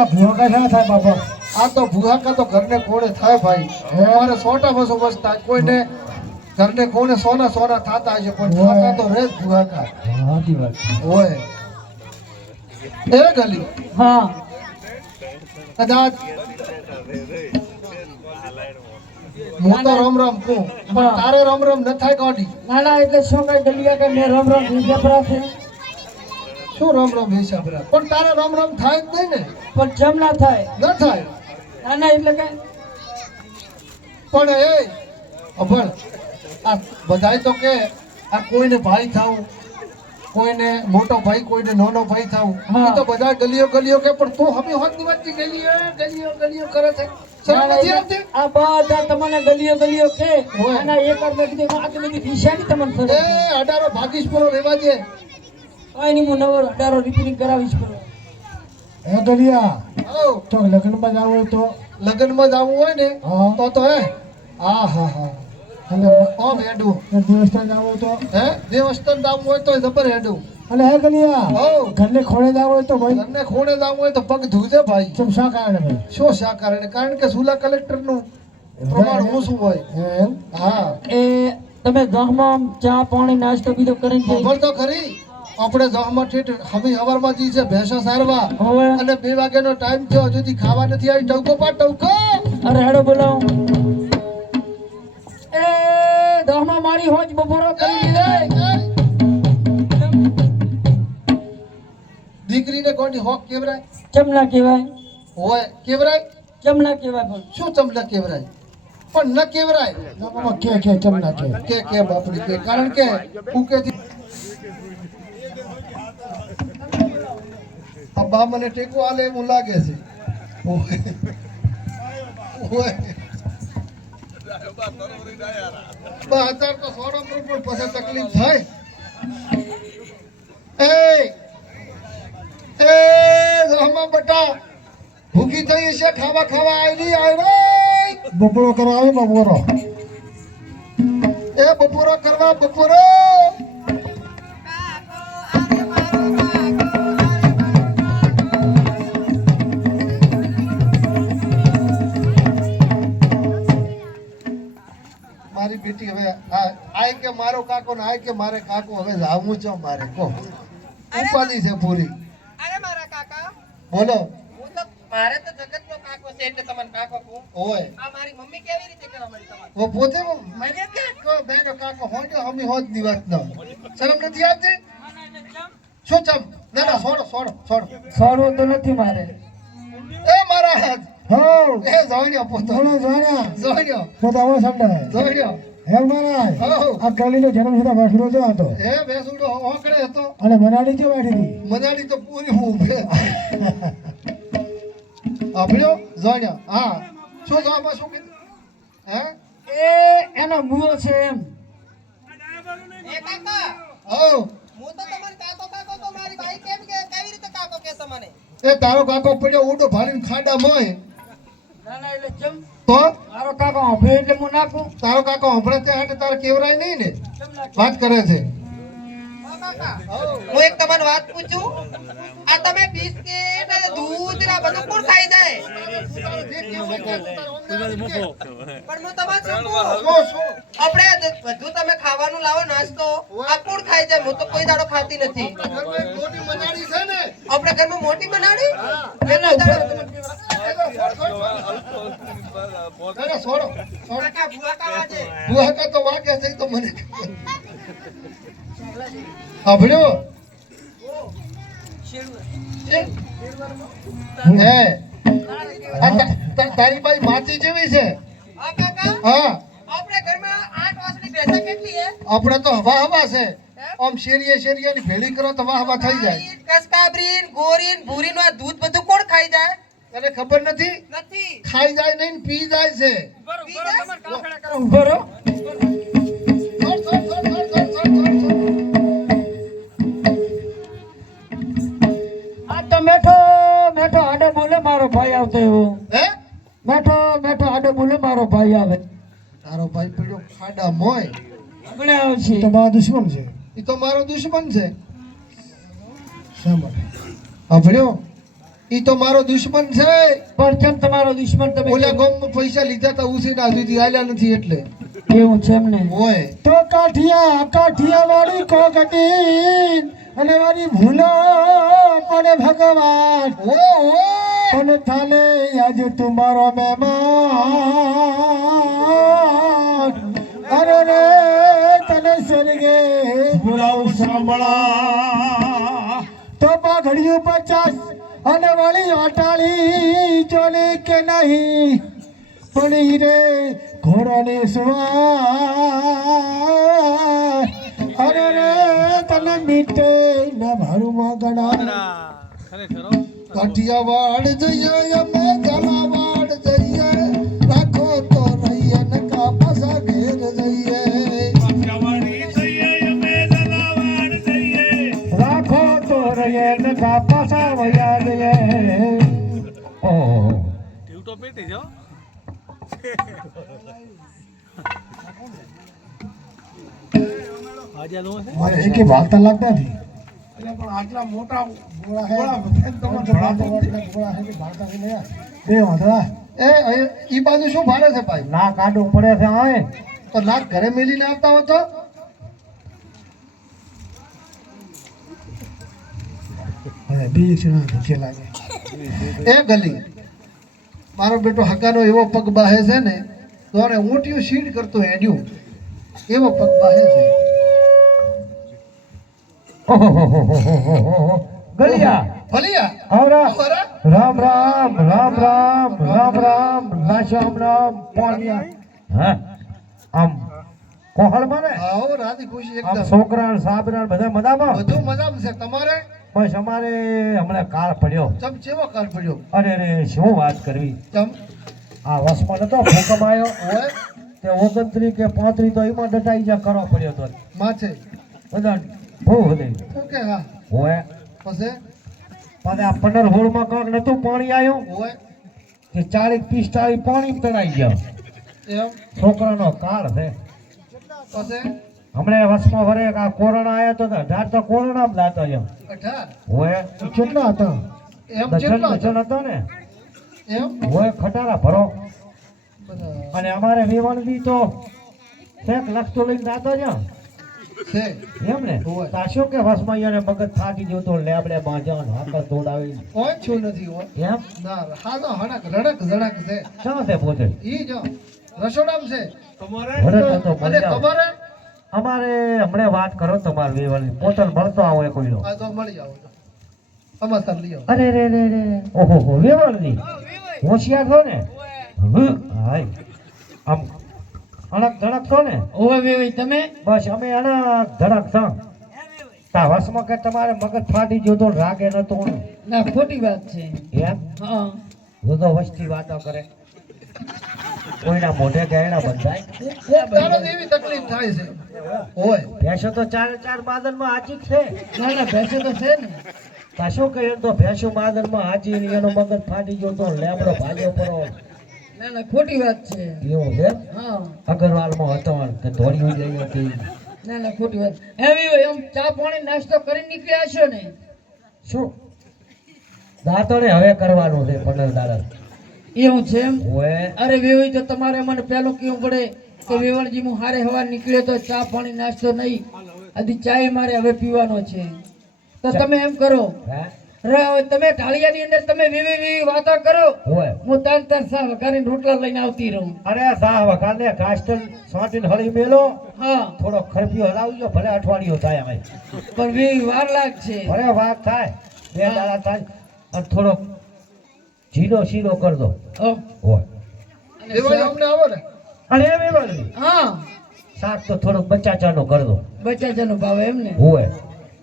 આ ભૂખા ના થાય બાપા. આ તો ભૂહાકા તો ઘરને કોણે થાય ભાઈ. અમારે સોટા બસો બસ થાય કોઈને ઘરને કોને સોના સોના થતા હશે પણ થતા તો રે જ ભૂહાકા. સાચી વાત. હોય એ ગલી હા કદાચ હું તો રમ રમ કહું પણ તારે રમ રમ ન થાય ગાડી. નાના એટલે શું કઈ ગલિયા કે મેં રમ રમ જબરા છે શું રમ રમ હિસાબ રાખ પણ તારે રમ રમ થાય જ નહીં ને. પણ જમ ના થાય ન થાય નાના એટલે કઈ પણ એ અભણ આ બધાય તો કે આ કોઈને ભાઈ થાવું કોઈને મોટો ભાઈ કોઈને નાનો ભાઈ થાવું હા. એ તો બધા ગલીઓ ગલીઓ કે પણ તું હવે હોત ની વાત ગલીઓ ગલીઓ ગલીઓ કરે છે શરમ નથી આવતી? આ બધા તમને ગલિયો ગલિયો કે હોય. અને એક વાર મેં કીધું આ તો બધી નિશાની તમને એ ફરક અઢારો ભાગીશ પૂરો રહેવા દે. કઈ નહીં હું નવો 18 રિપેરિંગ કરાવીશ કરો એ ગલિયા આવ તો લગ્નમાં જાવ હોય તો લગ્નમાં જવું હોય ને હા. તો હે હા હા હા અને ઓમ હેડું દેવસ્થાન જાવ હોય તો હે દેવસ્થાન જવું હોય તો જબર હેડું. અને હે ગલિયા હોવ. ઘરને ખોળે જાવ હોય તો ભાઈ ઘરને ખોડે જવું હોય તો પગ ધૂજે ભાઈ. ચમ શા કારણે ભાઈ શું શા કારણે? કારણ કે સુલા કલેક્ટર નું પ્રમાણ ઓછું હોય. એમ હા એ તમે ગામમાં ચા પાણી નાસ્તો બીજો કરીને જઈ ખબર તો ખરી આપણે જવામાં ઠેઠ હમી હવારમાં જી છે ભેંસો સારવા હવે અને 2 વાગ્યાનો ટાઈમ થયો હજુ સુધી ખાવા નથી આવી. ટવકો પાડ ટવકો. અરે હેડો બોલાવો એ ગામમાં મારી હોજ બપોરો કરી એ, એ. દીકરીને કોની હોક કેવરાય ચમના કહેવાય હોય કેવરાય ચમના કહેવાય પણ શું ચમલા કેવરાય પણ ન કેવરાય ના બાબા કે ચમ ના કે બાપડી કે કારણ કે ઉકેથી આ બા મને ટેકો આલે એવું લાગે છે. ઓય. બા અત્યારે તો સોડો પર પણ પછી તકલીફ થાય. એ રહમા બટા ભૂખી થઈ છે ખાવા ખાવા આવી આવી બપોરો કરવા આવે બપોરો એ બપોરો કરવા બપોરો. મારી બેટી હવે આય કે મારો કાકો ને આય કે મારે કાકો હવે જાવું છે મારે કો ઉપાધિ છે પૂરી. અરે મારા કાકા બોલો. હું તો મારે તો જગતનો કાકો છે એટલે તમને કાકો કહું. ઓય આ મારી મમ્મી કેવી રીતે કહેવા મળી તમારે? વો પોતે મને કે બેનો કાકો હોય હમી હોત ની વાત ન શરમ નથી આવતી? શું ચમ ના ના છોડો છોડો છોડો સારું તો નથી મારે એ મારા હાથ હો એ જોણ્યો પોતો જોણા જોણા જોણ્યો તો તો આવો સંડાય જોણ્યો. હે મહારાજ હો આ ગલીનો જન્મ થતા બેઠો તો હતો એ બેસુડો હોકડે હતો અને મનાડી જો બેઠી હતી મનાડી તો પૂરી હું આપણો જોણ્યો. હા શું જવાબ શું કીધું હે એ એનો મુઓ છે એમ એ કાકા હો હું તો તમને કાકો કાકો તો મારી ભાઈ કેમ કે કેવી રીતે કાકો કે તમને? એ તારો કાકો પડ્યો ઉડો ભાડીને ખાડા મોય નાના એટલે ચમ તો મારો કાકો હવે એટલે હું નાખું તારો કાકો હમણાં તે હાટે તારે કેવરાય નહીં ને ચમના વાત કરે છે. હા કાકા હું એક તમને વાત પૂછું આ તમે બિસ્કિટ અને દૂધ ને આ બધું કોણ ખાઈ જાય? પણ હું તમને શું કહું? આપણે બધું તમે ખાવાનું લાવો નાસ્તો આ કોણ ખાઈ જાય? હું તો કોઈ દાડો ખાતી નથી. મોટી મનાડી છે ને આપણે ઘરમાં મોટી બનાડી ના, ના, છોડો છોડો. કાકા ભૂવા કાવા છે. ભૂહાકા તો વાગે છે ઈ તો મને સાંભળ્યો હે આ તારી બાઈ માતી જેવી છે. હા કાકા હા આપણે ઘરમાં 8 વાસની ભેંસો કેટલી છે? આપણે તો હવા હવા છે આમ શેરીએ શેરીએ ની ભેળી કરો તો વાહ હવા થઈ જાય. કસકાબરીન ગોરીન ભૂરીનું આ દૂધ બધું કોણ ખાઈ જાય? તને ખબર નથી નથી. ખાઈ જાય નહીં ને પી જાય છે. પી જાય? ઉભો રહો છોડ, છોડ, છોડ, છોડ, છોડ, છોડ, છોડ, છોડ. આ તો મેઠો મેઠો આડો બોલે મારો ભાઈ આવતો એવો હે મેઠો મેઠો આડો બોલે મારો ભાઈ આવે તારો ભાઈ પડ્યો ખાડા મોય આપણે આવશે તો મારા દુશ્મન છે એ તો મારો દુશ્મન છે. સાંભળ સાંભળ્યો ઈ તો મારો દુશ્મન છે. પણ કેમ તમારો દુશ્મન તમે ઓલા ગામમાં પૈસા લીધા તા ઉસીના સુધી આલ્યા નથી એટલે કેવું છે એમને હોય. તો કાઠિયા વાળી કોકટી અને મારી ભૂલો પડે ભગવાન અને થાને આજે તુમારો મહેમાન અરે રે તને સ્વર્ગે બોલાવું સાંભળા તો પાઘડિયું 50 અને વળી અટાળી ચોલે કે નહીં પણ ઈ રે ઘોડાને સવાર અરે રે તને મીઠે ના ભારુમાં ગણા કાઠિયાવાડ જઈએ અમે ઝાલાવાડ જઈએ રાખો તો રહીએ ને કાપસા ઘેર જઈએ. રાખો તો રહીએ ને કાપાસા વયા જઈએ ઓહો મારે એકે ભાગતા લાગતા નથી પણ આટલા મોટા ગોળા હે ગોળા ગોળા હે કે ભાગતા છે ને બે વાંધા ઈ બાજુ શું ભાડે છે ભાઈ? ના કાઢવું પડે છે હા તો નાક ઘરે મેલીને આવતા હો તો હવે બી છે ભૂખે લાગે એ ગલી મારો બેટો હકાનો એવો પગ બાહે છે ને તો આને ઊંટિયું સીડ કરતો હેડ્યું એવો પગ બાહે છે. ગલિયા ભલિયા આવરા બરા રામ રામ રામ રામ રામ રામ રામ રામ પોણિયા હા આમ કોહળ મને આવો રાધી ખુશી આમ એકદમ છોકરા સાબરા બધા મજામાં બધું મજામાં છે. તમારે બસ અમારે હમણાં કાળ પડ્યો ચમ ચેવો કાળ પડ્યો? અરે રે શું વાત કરવી ચમ આ વસમાં નતો ભૂકંપ આવ્યો હોય તે 29 કે 35 તો એમાં ડટાઈ જા કરવો પડ્યો તો માથે બધા બહુ હતી શું કે હા હોય પછી પાછા આ 15 હોળમાં કાંક નતું પાણી આવ્યું હોય કે 40-45 પાણી તણાઈ ગયા એમ છોકરાનો કાળ છે પછી હમણાં વસમાં વરે આ કોરોના આવ્યો તો 18 તો કોરોના દાતો એમ 18 હોય કેટલા હતા એમ કેટલા ડઝન હતો ને એમ હોય ખટારા ભરો બધા અને અમારે વિવાણવી તો 1 લાખ તો લઈને દાતો જ છે એમ ને હોય. તાશો કે વસમાં અહીંયા મગજ થાકી ગયો તો લેબડે બાંધ્યા હાકર દોડાવી કોઈ છું નથી હોય એમ ના હા તો હણક રણક ઝણક છે ક્યાં છે પોતે ઈ જો રસોડામાં છે ભરત તો અને મળી જાવ. તમારે અમારે હમણે વાત કરો તમારે વિવાણવી પોતલ મળતો આવો કોઈનો આ તો મળી આવો સમાચાર લઈ આવો. અરે રે રે રે ઓહો હો વિવાણવી હોશિયાર છો ને હાય આમ અણક ધડક છો ને ઓવે વેવી તમે બસ અમે અણક ધડક છો તા વસમાં કે તમારે મગજ ફાટી ગયો તો રાગે નતો ના ખોટી વાત છે એમ હા જો તો વસ્તી વાતો કરે કોઈના મોઢે ગયડા બંધાય તારો જ એવી તકલીફ થાય છે હોય ભેંસો તો 4 બાદરમાં હાચી છે ના ના ભેંસો તો છે ને તા શું કહ્યું તો ભેંસો બાદરમાં હાચી ને એનો મગજ ફાટી ગયો તો લેબડો ભાગ્યો પરો ના ના ખોટી વાત છે એવું છે હા અગરવાલમાં હતો કે દોડ્યું જઈ હતી ના ના ખોટી વાત એવી એમ ચા પાણી નાસ્તો કરીને નીકળ્યા છો ને શું દાંતોને હવે કરવાનું છે 15 દાડા એવું છે એમ ઓએ અરે વેવી તો તમારે મને પહેલું કેવું પડે કે વેવણજી હું હારે હવા નીકળ્યો તો ચા પાણી નાસ્તો નહીં આથી ચાય મારે હવે પીવાનો છે તો તમે એમ કરો હે હવે તમે ઢાળિયાની અંદર તમે વેવી વાતો કરો ઓએ હું તાર સા વઘારીને રોટલા લઈને આવતી રહું અરે સા વખાને કાસ્ટલ સોટીને હળી મેલો હા થોડો ખરફિયો હલાવજો ભલે અઠવાડિયો થાય અમે પણ વેવી વાર લાગશે ભલે વાત થાય 2 દાડા થાય અને થોડો જીરો શીરો કર દો હો. ઓય અને એવા શાક- અમને આવો ને અને એમ એમ હા શાક તો થોડો બચાચાનો કર દો બચાચાનો ભાવ એમ ને ઓય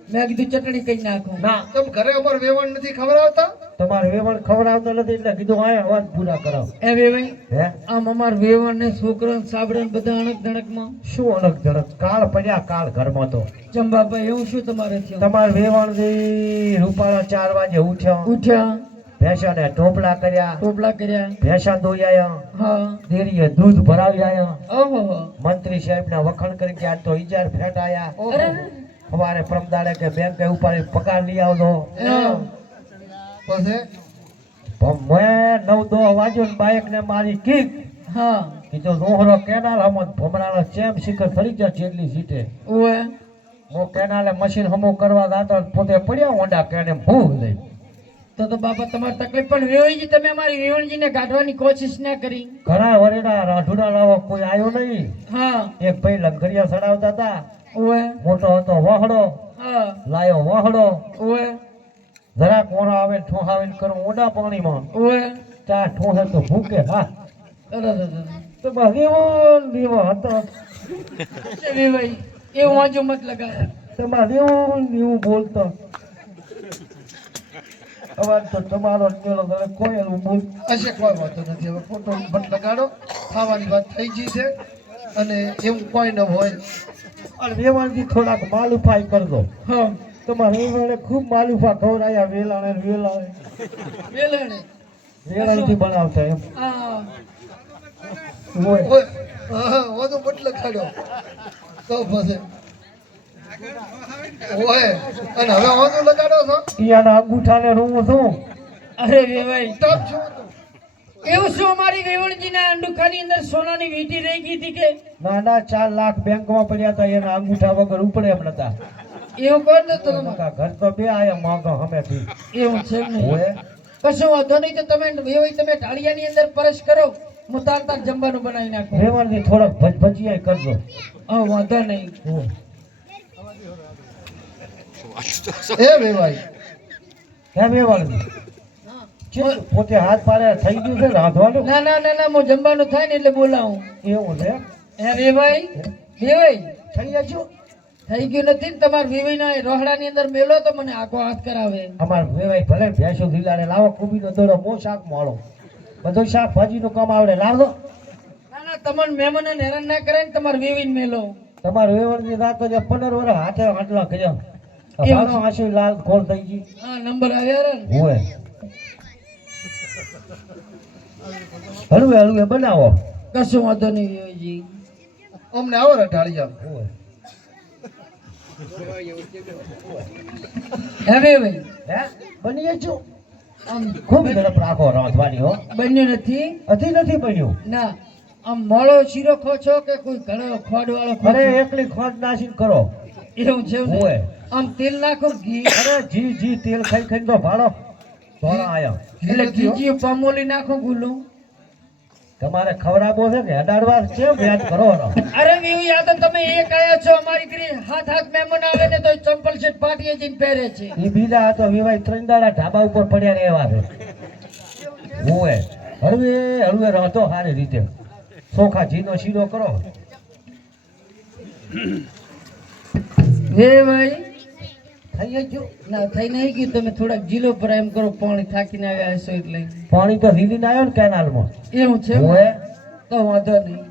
મેં કીધું ચટણી કઈ નાખું ના તમે ઘરે અમાર વેવણ નથી ખવડાવતા? તમારે વેવણ ખવડાવતો નથી એટલે કીધું આયા અવાજ પૂરા કરાવ એ વેવાઈ હે આમ અમાર વેવણ ને છોકરો ને સાબડે ને બધા અણક ધણકમાં શું અલગ ઝડપ કાળ પડ્યા કાળ ઘરમાં તો ચંબાભાઈ એવું શું તમારે થયું તમારે વેવણ થી રૂપાળા 4 વાગે ઉઠ્યા ઉઠ્યા ભેંસાને ટોપલા કર્યા ટોપલા કર્યા ભેંસા દોઈ આયા હા ડેરીએ દૂધ ભરાવી આયા ઓહો મંત્રી સાહેબ ના વખાણ કરી કે આ તો ઇજાર ફેટાયા અરે અમારે પ્રમદાડે કે બેંક ઉપાડી પગાર લઈ આવજો હા. પછી મેં 9-10 વાગ્યો ને બાઈક ને મારી કિક હા કીધું રોહરો કેનાલ હમત ભમરાનો ચેમ શિખર થઈ જાય જેટલી સીટે ઓએ હું કેનાલે મશીન હમું કરવા જાતો પોતે પડ્યા ઓંડા કેને ભૂ લઈ તો બાપા તમારી તકલીફ પણ વેવઈજી તમે અમારી વેવણજીને કાઢવાની કોશિશ ના કરી ઘણા વરેડા રાઠુડા લાવો કોઈ આવ્યો નહીં હા એક ભાઈ લંગરિયા ચડાવતા હતા ઓએ મોટો હતો વહડો હા લાયો વહડો ઓએ જરા કોણો આવે ને ઠોહાવે ને કરું ઓંડા પાણીમાં ઓએ ચા ઠોહે તો ભૂકે હા અરે તો બસ એવો દીવો હતો વેવાઈ એવું વાંચો મત લગાડો તમારે એવું બોલતો અવાજ તો તમારો જ મેળો તમે કોઈ એવું બોલ હશે કોઈ વાંધો નથી હવે ફોટો બટ લગાડો ખાવાની વાત થઈ ગઈ છે અને એવું કોઈ ન હોય અને વેવાણથી થોડાક માલુફાઈ કરજો હા તમારે વેવાણે ખૂબ માલુફા ખવડાયા વેલાણે ને વેલાણે વેલણે વેલાણથી બનાવતા એમ હા હોય ઓય હા વધુ બટ લગાડો તો પછી ઓય અને હવે વધુ લગાડો છો ઈયાના અંગૂઠાને રૂમ છું અરે વેવાઈ ટપ છો તો એવું શું અમારી વેવણજીના અંડુખાની અંદર સોનાની વીંટી રહી ગઈ હતી કે ના 4 લાખ બેંકમાં પડ્યા હતા એના અંગૂઠા વગર ઉપડે એમ નતા એવું કોણ નતું નકા ઘર તો બે આયા માંગો હમેથી એવું છે એમ નહીં હોય કશું વાંધો નહીં તો તમે વેવાઈ તમે ઢાળિયાની અંદર પરસ કરો હું તાર જમવાનું બનાવી નાખું વેવાણથી થોડોક ભજીયા કરજો હા વાંધો નહીં હોય. એ વેવાઈ હે વેવાણથી પોતે હાથ પાડે થઈ ગયું છે રાંધવાનું ના ના ના ના હું જમવાનું થાય ને એટલે બોલાવું એવું છે હે વેવાઈ વેવાઈ થઈ ગયું થઈ ગયું નથી ને તમારા વેવાઈના રોહડાની અંદર મેલો તો મને આખો હાથ કરાવે અમાર વેવાઈ ભલે ભેંસો દિલાડે લાવો કોબીનો દોરો મો શાક માળો બધું શાકભાજીનું કામ આવડે લાવો ના ના તમને મહેમાનોને હેરાન ના કરે ને તમારા વેવાઈને મેલો તમાર વેવાણની રાત તો 15 વર્ષ હાથે આટલા કર્યા એવું છે. ભાણો આંસુ લાલ ખોલ થઈ ગઈ હા નંબર આવ્યા રે ને હોય હળવે હળવે બનાવો કશું વાંધો નહીં વેવાઈજી અમને આવો રે ઢાળિયા હોય હે વેવાઈ હે બની છું આમ ખૂબ ઝડપ રાખો રાંધવાની હો બન્યું નથી નથી બન્યું ના આમ મોળો શીરો ખો છો કે કોઈ ઘણો ખોડ વાળો ખો અરે છો? એકલી ખોટ નાસીને કરો એવું છે ને? હોય આમ તેલ નાખો ઘી અરે જી તેલ ખાઈ ખાઈને તો ભાડો ધોળા આયા એટલે ઘીજી પામોલી નાખો ગુલું તમારે ખવડાવવો છે ને અડાડવા કેમ વ્યાજ કરો છો? અરે વેવી આ તો તમે એક આયા છો અમારી ઘરે હાથ મહેમાન આવે ને તો ચંપલ શેટ પાટીએ જઈને પહેરે છે ઈ બીજા તો વિવાય 3 દાડા ઢાબા ઉપર પડ્યા રહેવા છે હોય હળવે રહતો સારી રીતે ચોખા ઘીનો શીરો કરો વેવાઈ થઈ ગયું ના થઈ નહીં ગયું તમે થોડાક જીલો પર એમ કરો પાણી થાકીને આવ્યા હશો એટલે પાણી તો લીલીને આવ્યો ને કેનાલમાં એવું છે હોય તો વાંધો નહીં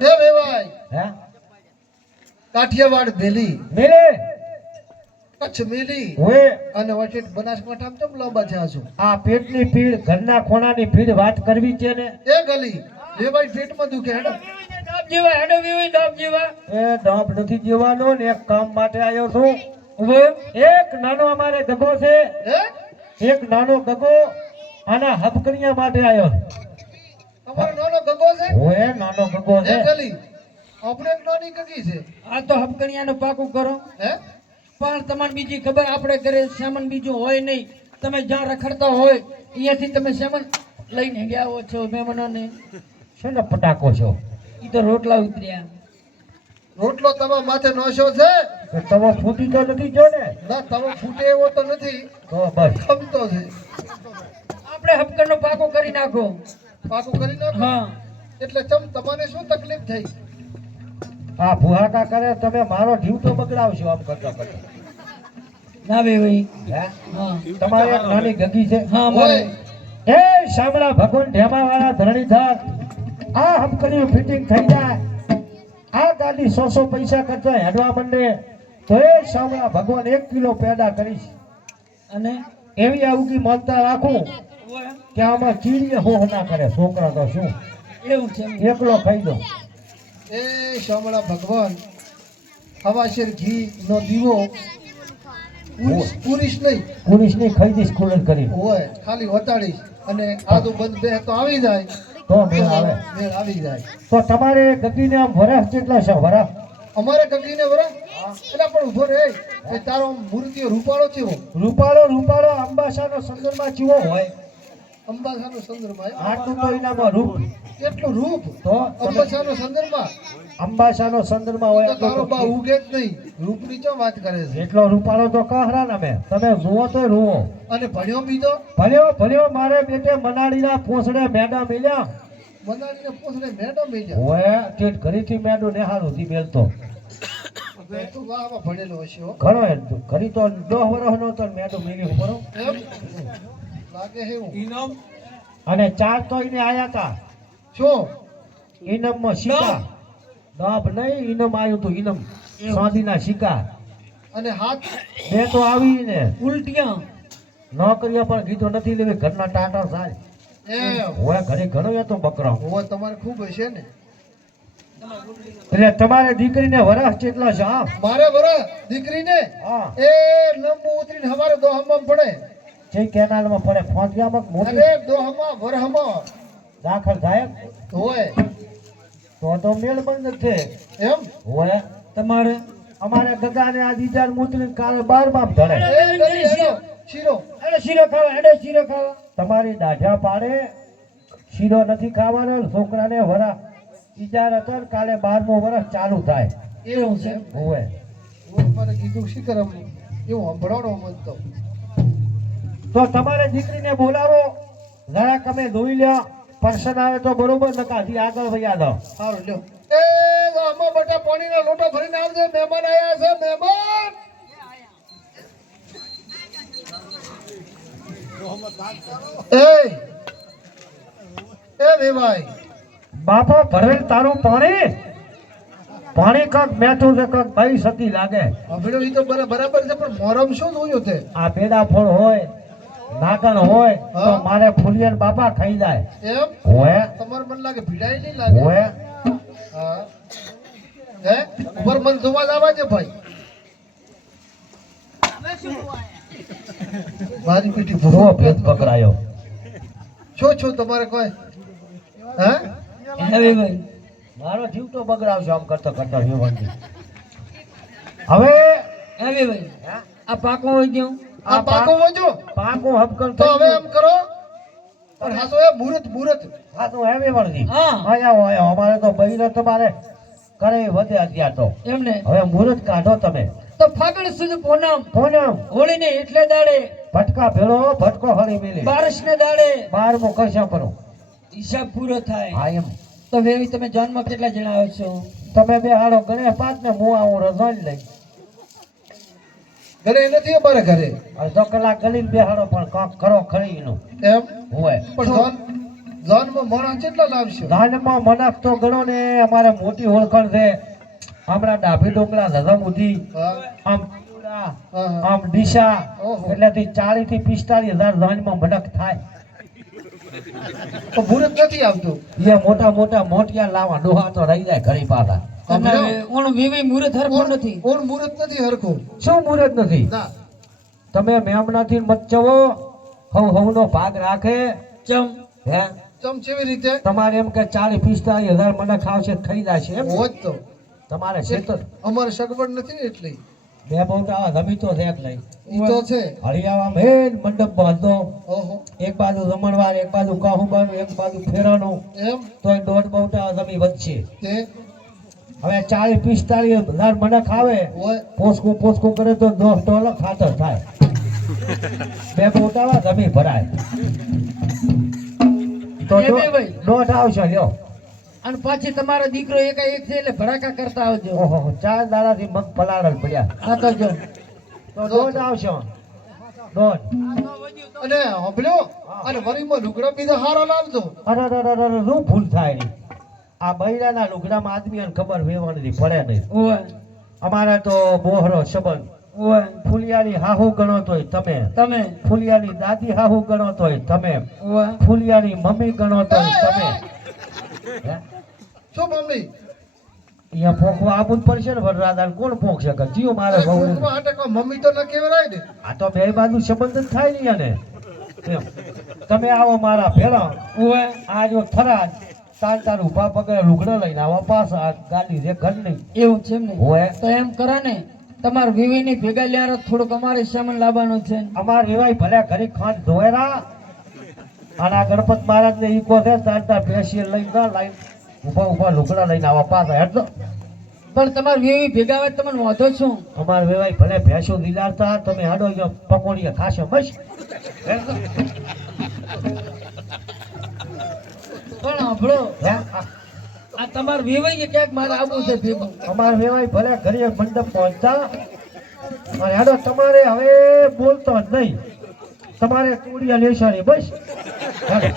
એ વેવાઈ હે કાઠિયાવાડ ભેલી મેલે કચ્છ મેલી હોય અને વચ્ચે બનાસકાંઠામાં ચમ લાંબા થયા છો આ પેટની પીડ ઘરના ખોણાની પીડ વાત કરવી છે ને એ ગલી વેવાઈ પેટમાં દુખે હેડો ડાબ જેવા હેડો વેવાઈ ડાબ જેવા એ ડાંપ નથી જીવાનો ને એક કામ માટે આવ્યો છું એક નાનો અમારે ગગો છે હે એક નાનો ગગો આના હબકણિયા માટે આવ્યો તમારો નાનો ગગો છે હોય નાનો ગગો એ છે ગલી આપણે એક નાની ગગી છે આ તો હબકણિયાનું પાકું કરો હે પણ તમને બીજી ખબર આપણે ઘરે સામાન બીજું હોય નહીં તમે જ્યાં રખડતા હોય અહીંયાથી તમે સામાન લઈને ગયા હો છો મહેમાનોને શેનો પટાકો છો ઈ તો રોટલા ઉતર્યા રોટલો તમારા માથે નોશો છે તો તમે ફૂટી તો નથી જો ને ના તમે ફૂટે એવો તો નથી તો બસ ખમતો છે આપણે હબકણનો પાકો કરી નાખો પાકું કરી નાખો હા એટલે ચમ તમારે શું તકલીફ થઈ આ ભુહાકા કરે તમે મારો જીવ તો બગડાવશો આમ કરતા કરતા ના બે ભાઈ હે હા તમારે એક નાની ગગી છે હા મારે ઓય, એ શામળા ભગવાન ઢેમા વાળા ધરણીધર આ હબકણીઓ ફિટિંગ થઈ જાય આ ગાડી 100 પૈસા કરતા હેડવા માંડે તો એ શામળા ભગવાન 1 કિલો પેડા કરીશ અને એવી આવકી માનતા રાખું કે આમાં ચીડીએ હો ના કરે છોકરા તો શું એવું છે એકલો ખાઈ દો એ શામળા ભગવાન હવાશેર ઘી નો દીવો પુરીશ નહીં પોલીસની ખરીદી સ્કૂલ જ કરી હોય ખાલી વતાડીશ અને આદુ બંધ બે તો આવી જાય તો મેળ આવે. મેળ આવી જાય તો તમારે ગગીને આમ વરસ કેટલા છે વરસ? અમારે કગીને વરા એટલે પણ ઉભો રે એ તારો મૂર્તિઓ રૂપાળો છે રૂપાળો અંબાસાનો સંદર્ભમાં ચીવો હોય અંબાસાનો સંદર્ભમાં આટલું તો એનામાં રૂપ કેટલું રૂપ તો અંબાસાનો સંદર્ભમાં અંબાસાનો સંદર્ભમાં હોય તો તારો બા ઉગે જ નહીં રૂપની ચો વાત કરે છે એટલો રૂપાળો તો કહરા ને તમે રૂવો તો રૂવો. અને ભણ્યો બીજો ભલ્યો મારે બેટે મનાળીના પોસડે મેડા મિલ્યા બનાવીને પોસડે મેડમ બીજા હોય તે ઘરેથી મેડો નેહાળું થી મેલતો તો વાહમાં ભણેલો હશે હો. ઘણો એ ઘરી તો 10 વર્ષનો તો મેડો મિલી બરો. એમ લાગે છે એવું અને ચાર તો એને આયા તા શું ઇનમમાં સિક્કા દબ નહીં ઇનમ આવ્યું તું ઇનમ સાદીના સિક્કા અને હાથ બે તો આવી ને ઉલટિયા નોકરીઓ પણ કીધું નથી લેવી ઘરના ટાટા સારી એમ હોય ઘરે ઘણો એ તો બકરો. હોવે તમારે ખૂબ હશે ને એટલે તમારે દીકરીને વરસ કેટલા છે? હા મારે વરા દીકરીને હા એ લંબુ ઉતરીને હવારે દોહમાં પડે જે કેનાલમાં પડે ફોંટિયામાં મોટી અને દોહમાં વરહમાં દાખલ થાય હોય તો મેળ બંધ જ છે. એમ હોય તમારે અમારે ગગાને આ દીજાર મૂતરી કાલે 12માં ધડે. એ કરી એનો શીરો અરે શીરો ખાવા તમારી દાઢા પાડે શીરો નથી ખાવાનો. છોકરાને વરા ઈજાર હતો ને કાલે 12મો વર્ષ ચાલુ થાય. એવું છે હોય મને કીધું શી કરમ એવું સંભળાવડો મત તો તમારે દીકરીને બોલાવો જરાક અમે ધોઈ લ્યો. પર્સન આવે તો બરોબર નકા હજી આગળ વયા દો. સારું લ્યો એ આમાં બટા પાણીનો લોટો ભરીને આવજે મહેમાન આયા છે મહેમાન એ વેવાઈ બાપા ભરેલ તારું પાણી કક મેઠું છે કક ભાઈ સતી લાગે. અભિડો ઈ તો બરાબર છે પણ મોરમ શું જોયું તે આ બેડા ફળ હોય નાગણ હોય તો હા. મારે ફૂલિયન બાપા ખાઈ જાય. એમ હોય તમારે મન લાગે ભીડાઈ નહીં લાગે હોય હા હે ઉપર મન જોવા જવા છે ભાઈ મારી પીઠી ભૂરો ભેદ પકડાયો. છો તમારે કોઈ હે હવે ભાઈ મારો જીવ તો બગડાવશે આમ કરતો વિવાંતી. હવે હવે ભાઈ આ પાકો હોય દઉં આ પાકો વજો પાકું હબકલ તો થઈ હવે ગયું. એમ કરો પણ હાસો એ મુહૂર્ત હા તો હેવી વળગી. હા. આયા અમારે તો બૈરો તમારે કરે વધે અત્યાર તો. એમને હવે મુહૂર્ત કાઢો તમે. તો ફાગણ સુદ પૂનમ પૂનમ હોળીને એટલે દાડે ભટકા ભેળો ભટકો હળી મેલી બારસને દાડે 12મો કશા કરો. હિસાબ પૂરો થાય હા એમ તો વેવી તમે જન્મ કેટલા જણા આવો છો? તમે બે હાડો ગણેશ પાંચ ને હું આવું રઝાઈ લઈ ઘરે નથી અમારે ઘરે અડધો કલાક ગલીને બે હાડો પણ કાંક કરો ખરી એનું એમ હોય. પણ જોનમાં મોણા કેટલા લાવશો ધાનમાં મનાક તો ગણો ને અમારે મોટી ઓળખણ છે. હમણાં ડાભી ડોંગરા ધધમુધી હા આમ હા, હા. આમ ડીસા ઓહો. એટલેથી 40 થી 45,000 ધાનમાં મનક થાય. તો મુહૂર્ત નથી આવતું એ મોટા મોટિયા લાવા ડોહા તો રહી જાય ઘરે પાછા. તમારે ઓણ વેવી મુહૂર્ત હરખું નથી. કોણ મુહૂર્ત નથી હરખું શું મુહૂર્ત નથી? ના તમે મેમનાથી મત ચવો હવનો ભાગ રાખે ચમ હે ચમ કેવી રીતે તમારે એમ કે 40-45,000 મનક આવશે થઈ જશે એમ હોત તો તમારે ખેતર અમારે સગવડ નથી ને એટલી બે બહુટા જમી તો છે જ નહીં. ઈ તો છે હળિયાવા મેન મંડપ બાંધો ઓહો એક બાજુ રમણવાર એક બાજુ કાહુબાનું એક બાજુ ફેરાનું એમ તો 1.5 બહુટા જમી વધશે. તે હવે 40-45,000 મનક આવે હોય પોસકું કરે તો $10 ખાતર થાય. બે બહુટાવા જમી ભરાય તો એ બે ભાઈ. દોઢ આવશે લ્યો. અને પાછી તમારો દીકરો એકાએક છે એટલે ભડાકા કરતા આવજો. ઓહો 4 દાડાથી મગ પલાળલ પડ્યા હા તો જો તો દોઢ આવશે દોઢ. અને હંભળ્યો અને વરીમાં લુગડા બીજા હારા લાવજો અરે શું ભૂલ થાય નહીં. આ બૈરાના લુગડામાં આદમીને ખબર વેવણની પડે નહીં. ઓય અમારે તો બોહરો સંબંધ. ઓય ફુલિયાની હાહુ ગણો તોય તમે, તમે ફુલિયાની દાદી હાહુ ગણો તોય તમે, ઓય ફુલિયાની મમ્મી ગણો તોય તમે. હે? શું મમ્મી અહીંયા પોખવા આપવું જ પડશે ને વરરાજા કોણ પોખશે કે જીવ મારે બહુ કોકમાં હાટે કોઈ મમ્મી તો ન કહેવાય ને. આ તો બે બાજુ સંબંધ જ થાય નહીં અને એમ. તમે આવો મારા ભેળા ઓય આ જો થરાદ તાર ઉભા પગે લુગડો લઈને આવો પાછા આ ગાડી રે ઘર નહીં એવું છે એમ ને હોય તો એમ કરે ને તમાર વીવીની ભેગા લ્યારો થોડુંક અમારે સામાન લાવવાનો છે અમાર રેવાય ભલે ઘરે ખાંડ ધોયેરા અને આ ગણપત મહારાજ ને ઈકો છે તાર પેશિયલ લઈને ના લાઈન ઉભા લુગડા લઈને આવા પાછા હેઠો પણ તમાર વીવી ભેગા હોય તમને વાંધો શું અમાર વેવાય ભલે ભેંસો દિલારતા તમે હાડો જો પકોડીએ ખાશો બસ હેઠો. પણ સાંભળો હે? આ તમાર વીવી કે ક્યાંક મારે આવવું છે ભેગું અમાર વેવાય ભલે ઘરે મંડપ પહોંચતા અને હાડો તમારે હવે બોલતો જ નહીં તમારે તોડિયા લેશાની બસ હેડો.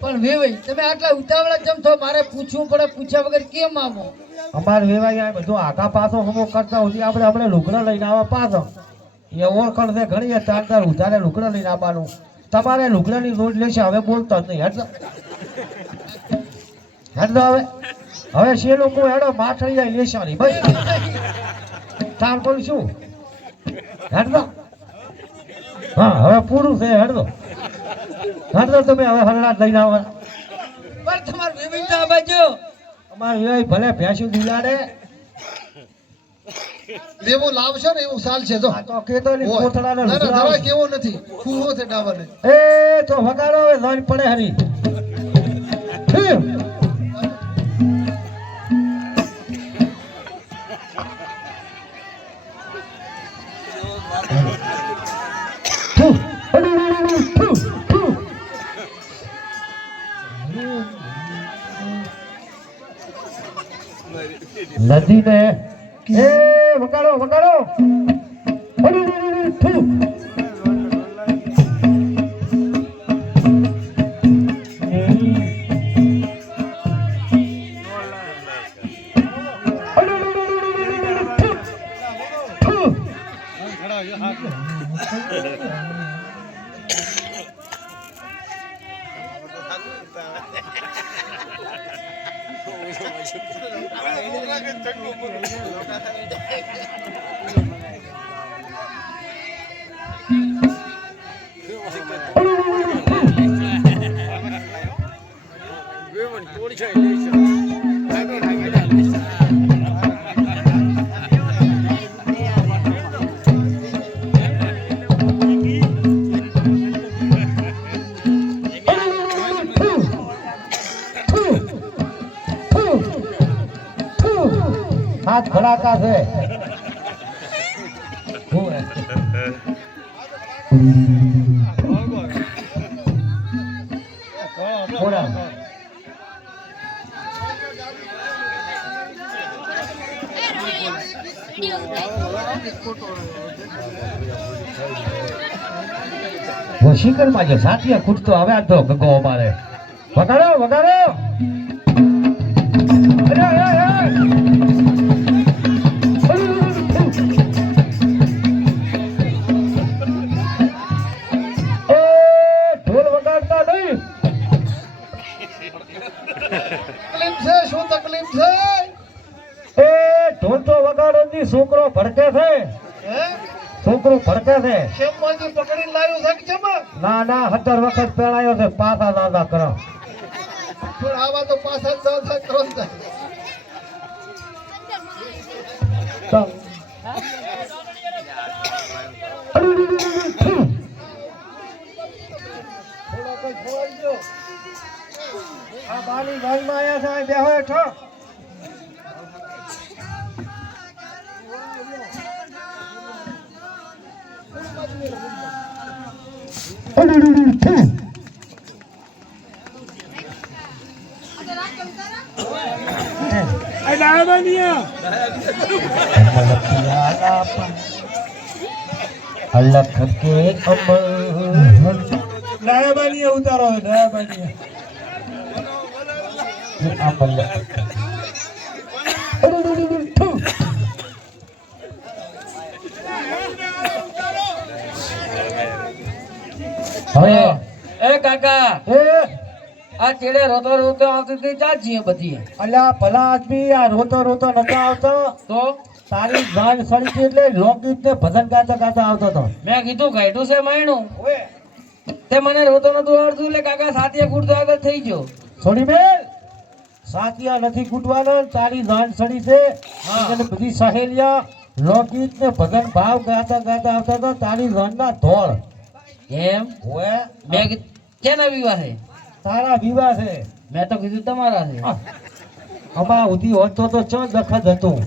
પણ વીવી તમે આટલા ઉતાવળા કેમ છો મારે પૂછવું પડે પૂછ્યા વગર કેમ આવો અમાર વેવાય આ બધું આખા પાછો હમો કરતા સુધી આપણે લુગડા લઈને આવવા પાછો એ ઓળખણ છે ઘણી ચાર ઉધારે લુગડા લઈને આવવાનું તમારે લુગડાની રોજ લેશે હવે બોલતો જ નહીં હેડો હેડો હવે છે લોકો હેડો માથળિયા લેશાની બસ તાર પણ શું હેડો હા હવે પૂરું છે હેડો હેડો તમે હવે હરણાટ લઈને આવો પણ તમાર વીવી તો આ બાજુ અમારે વેવાય ભલે ભેંસું દિલાડે લેવો લાવશે ને એવું ચાલશે જો. આ તો કેતો નહીં હોય. કોથળાને ના ના લુગડા દવા કેવો નથી ખૂવો છે ડાબરને. એ તો વગાડો હવે લોન પડે હરી નદીને એ વગાડો હાથ ભડાકા છે થોડા વશીકર માં જો સાતિયા ખૂટતો હવે આ તો ગગો અમારે વગાડો ઢોલ વગાડતા નહીં તકલીફ છે શું તકલીફ છે એ ઢોલ તો વગાડો ની છોકરો ભડકે છે હે છોકરો ભડકે છે શેમમાંથી પકડીને લાવ્યો છે કે ચમા ના 17 વખત પેણાયો છે પાછા દાદા કરો પણ આવા તો પાછા જ દાદા કરો ને તારે. આ બાની ગામમાં આયા છે બેહો હેઠો અલખ કે અમર ડાયાબાની ઉતારો ડાયાબાની અમલ હવે એ કાકા એ આ ચેડે રોતો રોતો આવતી હતી ચાચી બધી અલ્યા ભલા આદમી આ રોતો રોતો નતો આવતો તો તારી જાન સડી હતી એટલે લોકગીત ને ભજન ગાતા ગાતા આવતો હતો મેં કીધું ગાઈડું છે માયણું ઓએ તે મને રોતો નતું આવડતું એટલે કાકા સાથીએ કૂદતો આગળ થઈ ગયો છોડી મેલ સાતિયા નથી કૂટવાના તારી જાન સડી છે હા. અને બધી સહેલિયા લોકગીત ને ભજન ભાવ ગાતા ગાતા આવતા તો તારી જાનના ધોળ એમ ઓએ મેં કીધું કેના વિવાહ છે તારા વિવાહ છે મેં તો કીધું તમારા છે અમા ઉધી હોતો તો ચો દખત હતું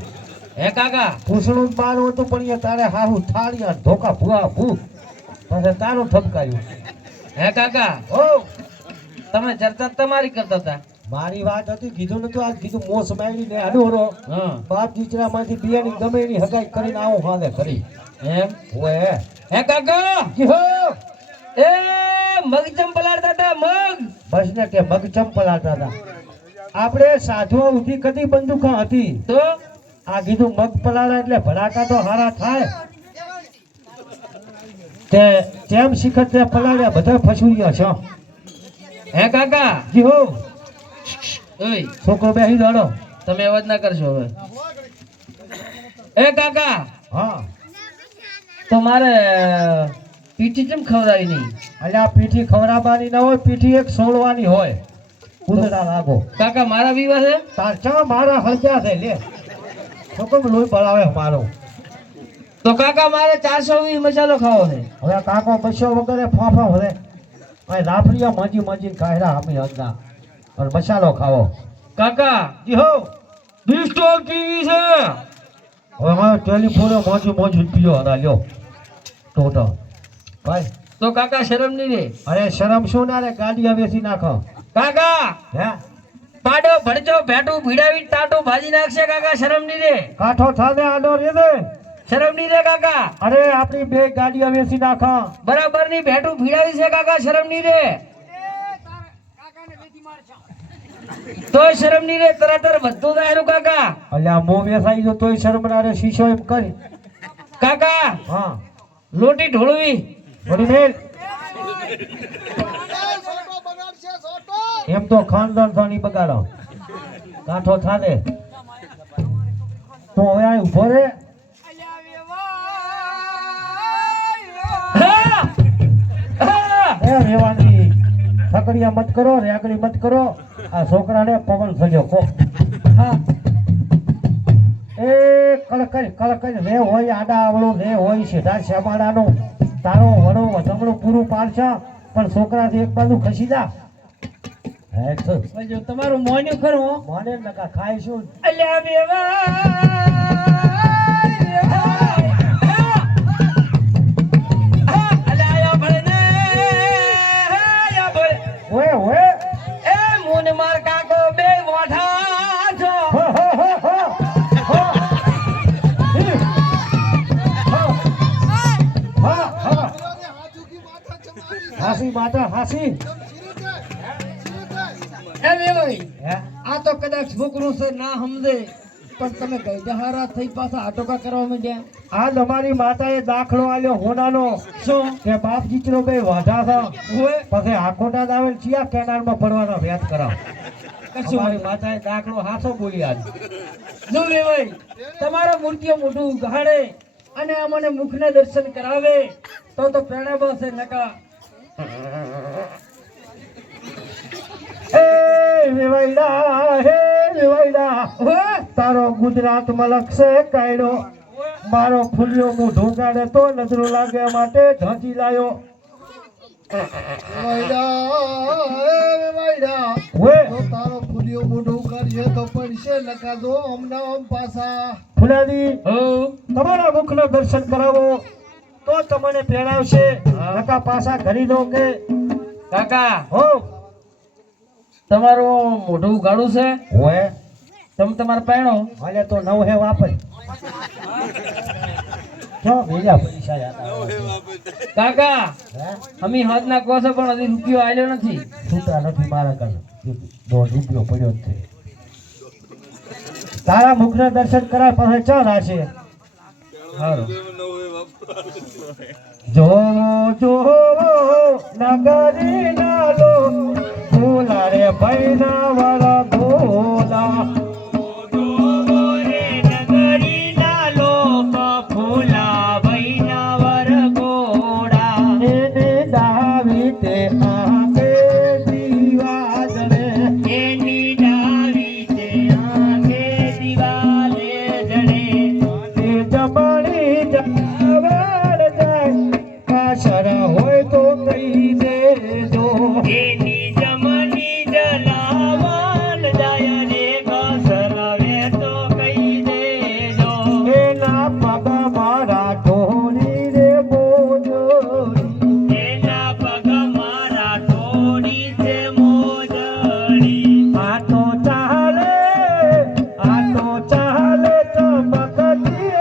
હે કાકા પૂછડું મારું હતું પણ એ તારે હાહુ થાળિયા ધોકા ભૂવા ભૂ પછી તારું ઠપકાયું હે કાકા ઓ તમે ચર્ચા તમારી કરતા હતા મારી વાત હતી કીધું નતું આજ કીધું મોસ મારી ને અડોરો હા બાપ દીકરા માંથી બિયાની ગમે એની હગાઈ કરીને આવું હાલે કરી એમ ઓએ હે કાકા કીહો એ મગ ચમ પલાળતા હતા મગ બસ ને કે મગ ચંપલાતા હતા આપણે સાધુઓ ઉધી કદી બંદૂકા હતી તો આ કીધું મગ પલાળા એટલે ભડાકા તો હારા થાય તે જેમ શીખત તે પલાળ્યા બધા ફસુયા છો હે કાકા કીહો ઓય છોકરો બેહી દડો તમે અવાજ ના કરશો હવે એ કાકા હા તો મારે પીઠી કેમ ખવડાવી નહીં અલ્યા પીઠી ખવડાવવાની ના હોય પીઠી એક સોળવાની હોય ઉદડા લાગો કાકા મારા વિવાહ છે તાર ચા મારા હલજા છે લે છોકરો લોહી બળાવે મારો તો કાકા મારે 420 મસાલો ખાવો છે હવે કાકો બસ્યો વગરે ફાફા ભરે આ લાફડીયા માજી માજી કાયરા આમી હદના અને મસાલો ખાવો કાકા જી હો બિસ્ટોલ પીવી છે હવે મારો ટેલિફોને મોજું મોજું પીયો હરા લ્યો ટોટો ભાઈ તો કાકા શરમ નહીં રે અરે શરમ શું ના રે ગાડી વેચી નાખો કાકા હે પાડો ભડજો ભેટું ભીડાવી ટાટું ભાજી નાખશે કાકા શરમ નહીં રે કાઠો થાને આડો રે દે શરમ નહીં રે કાકા અરે આપણી બે ગાડીઓ વેચી નાખો બરાબર ની ભેટું ભીડાવી છે કાકા શરમ નહીં રે તોય શરમ નહીં રે તરત બધું દાયરું કાકા અલ્યા મો વેસાઈ જો તોય શરમ ના રે શીશો એમ કરી કાકા હા લોટી ઢોળવી વળી મેલ એમ તો ખાનદાન થાની બગાડો કાઠો થાને તો હવે આ ઉભો રે હા! હા! એ રેવાની ઠકડિયા મત કરો રેગડી મત કરો આ છોકરાને પવન સજો કો હા એ કળકઈ રે હોય આડા આવળો રે હોય સીધા શ્યામાડાનો તારો વડો વધમણું પૂરું પાડશે પણ છોકરાથી એક બાજુ ખસી જા હે તો જો તમારું મોન્યું ખરું હો. મને નકા ખાઈશું અલ્યા બેવા ઓએ ઓએ એ મુન માર કાકો બે વાઠા છો હો હો હો હો હો હા હા હાસી માતા હાસી એ બેવાઈ હે આ તો કદાચ છોકરું છે ના સમજે પણ તમે ગઈઢહારા થઈ પાછા આટોકા કરવા માંડ્યા આ તમારી માતાએ દાખલો આલ્યો હોનાનો શું કે બાપ જીતનો બે વાઢા થા હોય પછી આખોટા આવેલ ચિયા કેનારમાં પડવાનો વ્યાત કરાવ કશું તમારી માતાએ દાખલો હાથો બોલી આજ જો બેવાઈ તમારા મૂર્તિઓ મોઢું ઉઘાડે અને અમને મુખને દર્શન કરાવે તો પ્રેરણા બસે નકા એ વેવાઈડા હે વેવાઈડા તારો ગુજરાત મલક છે કાયડો મારો ફૂલ્યો મોઢું કાઢે તો નજરો લાગે માટે ઢાંચી લાયો વે તારો ફૂલિયો મોઢું કરીએ તો પડશે નકા દો હમણાં આમ પાછા ફુલાદી હો તમારા મુખના દર્શન કરાવો તો તમને પહેરાવશે નકા પાછા ઘરી દો કે કાકા હો તમારું મોઢું ઉઘાડું છે ઓએ તમે તમારા પહેણો હાલે તો નવ હે વાપર ક્યાં ભેજા પૈસા જાતા કાકા હે અમે હાથના કહો છો પણ હજી રૂપિયો આલ્યો નથી છૂટા નથી મારા કર દોઢ રૂપિયો પડ્યો જ છે તારા મુખના દર્શન કરાય પાસે ચા રાશે સારું જો જો નગરી નાલો ફૂલારે ભાઈના વાળા ભોલા એને ડાવી તે આંખે દીવાદળે એ જમણી જાવડ જાય કાસર હોય તો કહી દેજો એના પગ મારા ઢોળી રે બોજોડી આ તો ચાલે ચમકતી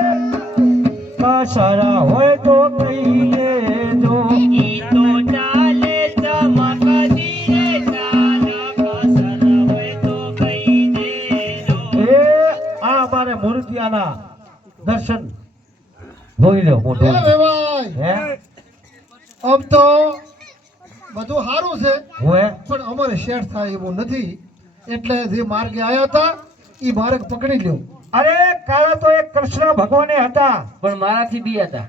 કાસર હોય તો કહી દેજો એ આ અમારે મૂર્તિયાના દર્શન જોઈ લો મોટો એ વેવાઈ હે આમ તો બધું સારું છે હું હે પણ અમારે શેઠ થાય એવું નથી એટલે જે માર્ગે આયા હતા એ માર્ગ પકડી લ્યો અરે કાળા તો એક કૃષ્ણ ભગવાને હતા પણ મારાથી બી હતા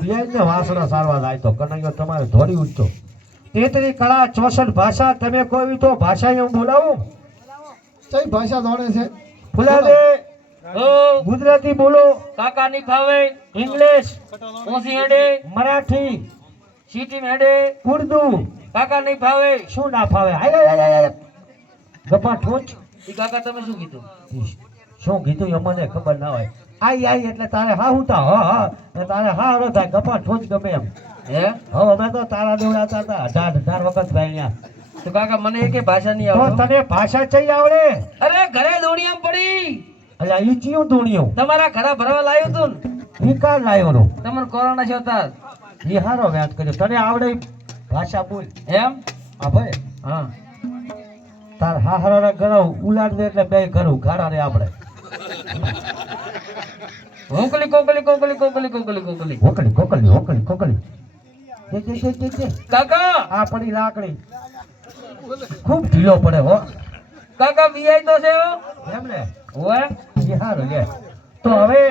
બેનને વાસણા સારવા જાય તો કનૈયો તમારે ધોરી ઉઠતો તેતરી કળા 64 ભાષા તમે કોઈ તો ભાષા હું બોલાવું કઈ ભાષા જાણે છે બોલાવે ગુજરાતી બોલો કાકા ની ફાવે ઇંગ્લિશ ઓસી હેડે મરાઠી સિટી હેડે ઉર્દુ કાકા ની ફાવે શું ના ફાવે આય ગપા ઠોચ ઈ કાકા તમે શું કીધું શું કીધું એ મને ખબર ના હોય આઈ એટલે તારે હા હુતા ને તારે હા હરો થાય ગપા ઠોચ ગમે એમ હે હવે અમે તો તારા દેવડાતા હતા 18 વખત ભાઈ તો કાકા મને એકે ભાષા નહીં તો આવડે તને ભાષા ચઈ આવડે અરે ઘરે દોણિયામ પડી અલ્યા ઈ ચિયું ધૂણ્યું તમારા ઘરે ભરવા લાવ્યો તું ને ઈ કાર લાયો નો તમને કોરોના છે તાર ઈ હારો વ્યાજ કર્યો તને આવડે ઈ ભાષા બોલ એમ આ ભાઈ હા તાર હાહરાના ઘરો ઉલાડ દે એટલે બે ઘરું ગાડા રે આપણે કોકલી કોકલી કોકલી કોકલી કોકલી કોકલી હોકલી જે કાકા આ પડી લાકડી ખૂબ ઢીલો પડે હો કાકા વીઆઈ તો છે હો. એમ ને ઓએ ઈ હારો લે તો હવે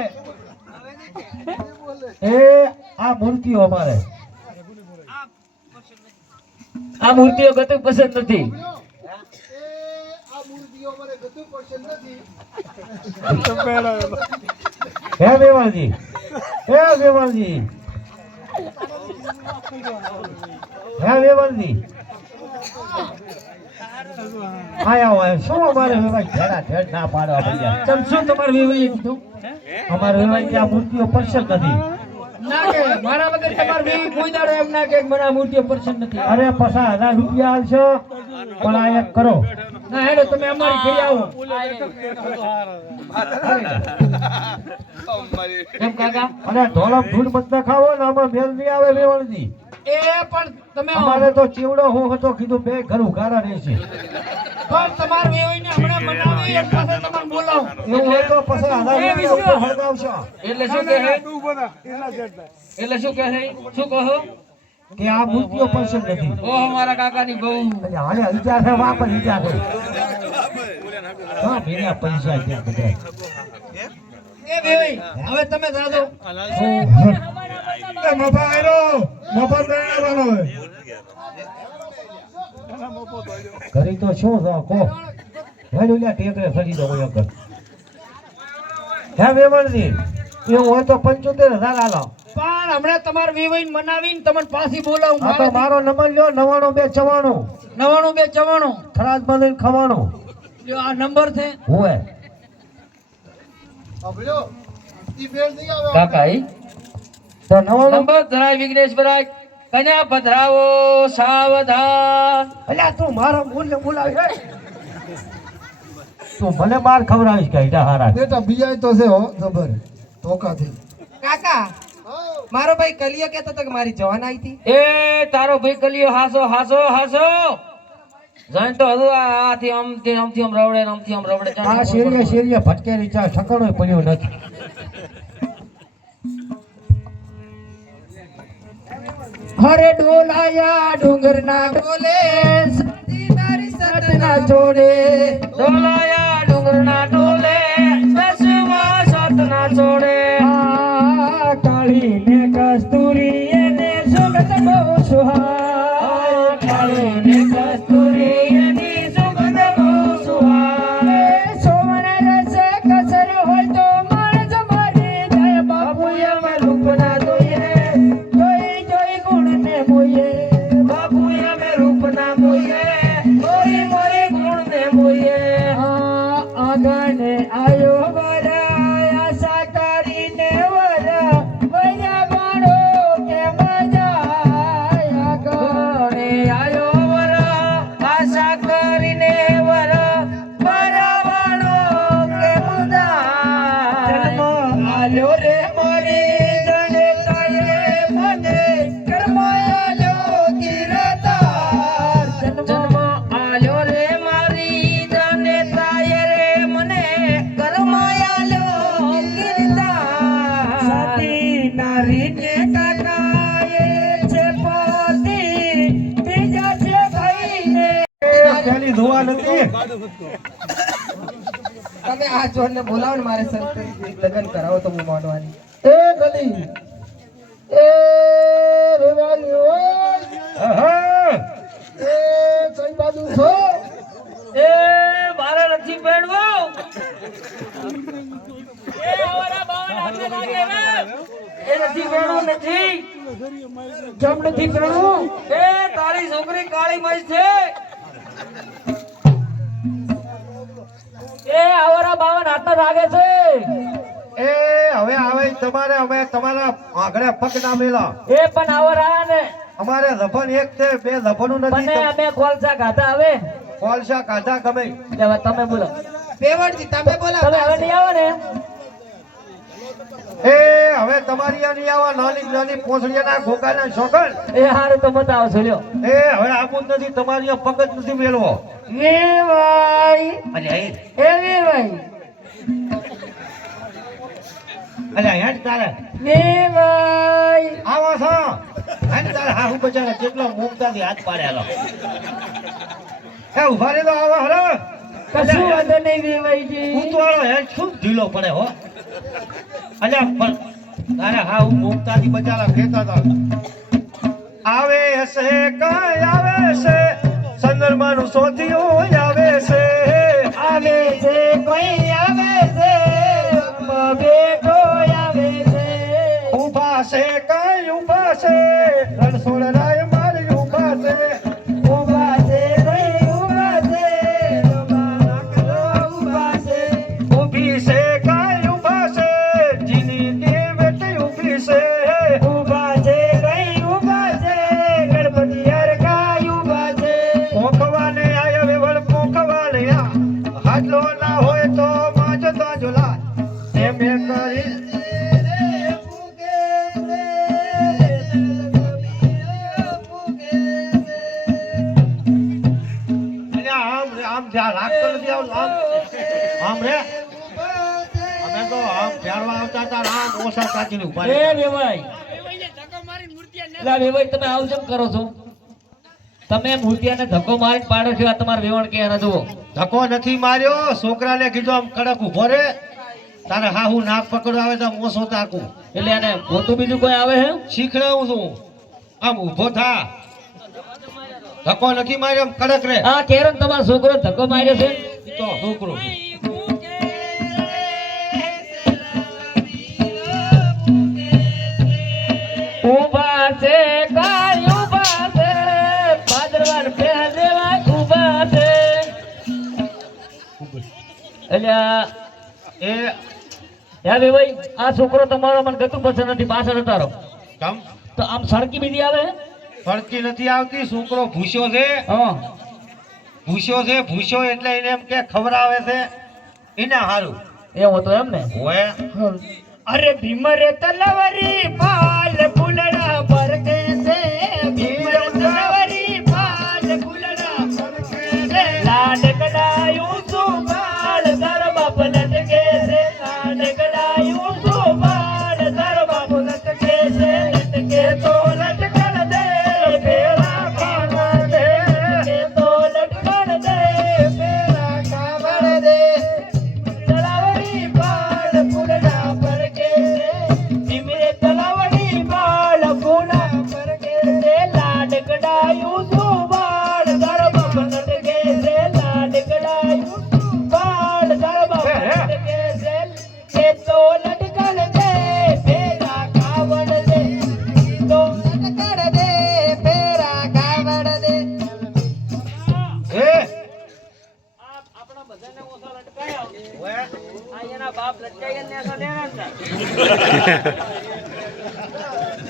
એ આ મૂર્તિઓ અમારે આ મૂર્તિઓ ગતું પસંદ નથી આ મૂર્તિઓ મને ગતું પસંદ નથી હે વેવાળજી હે વેવાળજી આયા હોય શું અમારે વેવાઈ ઘેરા ઘેર ના પાડવા પડ્યા તમ શું તમારે વીવાઈએ કીધું અમારે વેવાઈ ત્યાં મૂર્તિઓ પસંદ નથી ના કે મારા વગર તમારે વીવી કોઈ દાડો એમ ના કે મને આ મૂર્તિઓ પસંદ નથી અરે 50,000 રૂપિયા આલશો પણ આ એક કરો ના હેડો તમે અમારી ઘરે આવો કેમ કાકા અને ઢોલક ધૂળ મત ખાવો ને આમાં મેલ નહીં આવે વેવાળજી એ પણ તમે અમારે તો ચીવડો હું હતો કીધું બે ઘર ઉઘાડા રહેશે પણ તમારે વીવીને હમણાં મનાવી એક પાસે તમારે બોલાવો એવું હોય તો 50,000 રૂપિયા ઉપર હળગાવશો એટલે શું કહે એટલે શું કહે શું કહો કે આ મૂર્તિઓ પસંદ નથી ઓહ મારા કાકાની બહુ એટલે હાલે વિચાર છે વાપર વિચાર છે હા ભેગા પૈસા ત્યાં બધા એ વીવી હવે તમે દાદો મફા આયરો મફા દેવાનો કરી તો શું છો કો હેડું લ્યા ટેકરે ફરી દો કોઈ વખત હે વેવણજી એવું હોય તો 75,000 આલો પણ હમણાં તમારે વીવીને મનાવીને તમને પાછી બોલાવું આ તો મારો નંબર લ્યો 99 92 ખરાજ બંધ ખવાનો લ્યો આ નંબર છે હોય સાંભળ્યો ઈ મેળ નહીં આવે કાકા તો 99 નંબર ધરાય વિઘ્નેશભરાય કન્યા પધરાવો સાવધાન અલ્યા તું મારો મૂલ્ય બોલાવી રે તું મને માર ખવડાવીશ કે ઈટા હારા બેટા બીજાય તો છે હો જબર ધોકાથી કાકા મારો ભાઈ કલિયો કહેતો હતો કે મારી જવાન આવી હતી એ તારો ભાઈ કલિયો હાસો હાસો હાસો જાણ તો હજુ આથી આમથી આમથી આમ રવડે ને આમથી આમ રવડે આ શેરીએ ભટકેરી ચા ઠકાણો પડ્યો નથી હરે ડોલાયા ડુંગરના બોલે સતી નારી સત રત્ના જોડે ડોલાયા ડુંગરના ડોલે દસમા સતના જોડે કાળી ને કસ્તુરી એને સુગંધ બહુ સુહાય કાળી ને કસ્તુરી એની સુગંધ બહુ સુહાય સોમન રસ કસર હોય તો માણસ મારી જાય બાપુ અમે રૂપના જોઈએ જોઈ જોઈ ગુણ ને મોઈએ બાપુ અમે રૂપના મોઈએ મોઈ મોઈ ગુણ ને મોઈએ આગને આયો વરા આશા કરીને વરા વરા બાણો કે મજા આગને આયો વરા આશા કરીને વરા વરા બાણો કે મજા જન્મ આલ્યો રે મારી જણતાએ મને કર્મ આલ્યો કિરતાર જન્મ આલ્યો રે મારી જણતાએ રે મને કર્મ આલ્યો કિરતાર સતી નારી ને કાકાએ છે પતિ બીજા છે ભાઈ ને પેલી ધોવા નથી તમે આ ચોરને બોલાવો ને મારે સર લગ્ન કરાવો તો હું માનવાની એ ગલી એ રેવાલી ઓય આહા. એ કઈ બાજુ છો એ મારે નથી પહેરવું એ અમારા બાવન હાથે લાગે ને એ નથી પહેરવું નથી જમ નથી પહેરવું એ તારી છોકરી કાળી મઈ છે એ અમારા બાવન હાથે લાગે છે એ હવે આવે તમારે હવે તમારા આગળ પગ ના મેલા એ પણ આવરા ને અમારે લફન એક છે બે લફનું મને નથી અમે કોલસા ખાતા આવે કોલસા કાઢા ગમે હવે તમે બોલો બેવડજી તમે બોલાવો તમે હવે નહીં આવો ને એ હવે તમારી આ નહીં આવા નાની નાની પોસડિયાના ઘોકાના શોખન એ હારું તો બતાવો છો લ્યો એ હવે આવું જ નથી તમારી આ પગ જ નથી મેળવો વીરભાઈ અલ્યા એ એ વીરભાઈ અલ્યા હેડ તારે વીરભાઈ આવો છો હેડ તારે હા હું બચારા કેટલો મુમતાથી હાથ પાડેલો એ ઉભા રે તો આવો હરો કશું વાંધો નહીં વીરભાઈજી ઉતવાળો હેડ શું ઢીલો પડે હો અલ્યા પણ તારે હા હું મુમતાથી બચારા કહેતા હતા આવે છે કાંઈ આવે છે સંદર્ભનું સોધીઓ આવે છે આવે છે કોઈ આવે છે બેઠો આવે છે ઉભા છે કાંઈ ઉભા છે રણછોડ રાય મારી ઉભા છે ઉભા છે કોઈ ઉભા છે ઉભા છે ઊભી છે કાંઈ ઉભા છે જીની દેવતી ઊભી છે ઉભા છે કોઈ ઉભા છે ગણપતિ હરખાય ઉભા છે પોખવાને આયો વેવળ પોખવાને આ હાડલો ના હોય તો માજતો ઝુલા એમ કરી આમ જ્યાં રાખતો નથી આમ આમ રે અમે તો આમ ફેરવા આવતા હતા આમ ઓછા કાચી ની ઉભા એ વેવાઈ લા વેવાઈ તમે આવું કેમ કરો છો તમે મૂર્તિયાને ધક્કો મારીને પાડો છો આ તમારા વેવણ કે એના જુઓ ધક્કો નથી માર્યો છોકરાને કીધું આમ કડક ઉભો રે તારે હા હું નાક પકડવા આવે તો મોસો તાકું એટલે એને પોતું બીજું કોઈ આવે હે શીખડાવું છું આમ ઉભો થા ધક્કો નથી માર્યો આમ કડક રે આ કેરન તમારો છોકરો ધક્કો માર્યો છે તો છોકરો ઉભા છે કાય ઉભા છે ભાદરવાન પહેરેવા ઉભા છે અલ્યા એ યા ભાઈ આ છોકરો તમારો મને ગતું પસંદ નથી પાછળ ઉતારો કમ તો આમ સડકી બીજી આવે હે? ફરતી નથી આવતી છોકરો ભૂસ્યો છે હા ભૂસ્યો એટલે એને એમ કે ખવડાવે છે એને હારું એવું તો એમ ને હોય અરે ભીમરે તલવરી પાલ ફૂલડા પર કે છે ભીમરે તલવરી પાલ ફૂલડા પર કે છે લાડ કડાયું સુબાલ તાર બાપ લટકે છે લાડ કડાયું સુબાલ તાર બાપ લટકે છે લટકે તો લટકણ દે ભેળા ખાવા દે લટકે તો લટકણ દે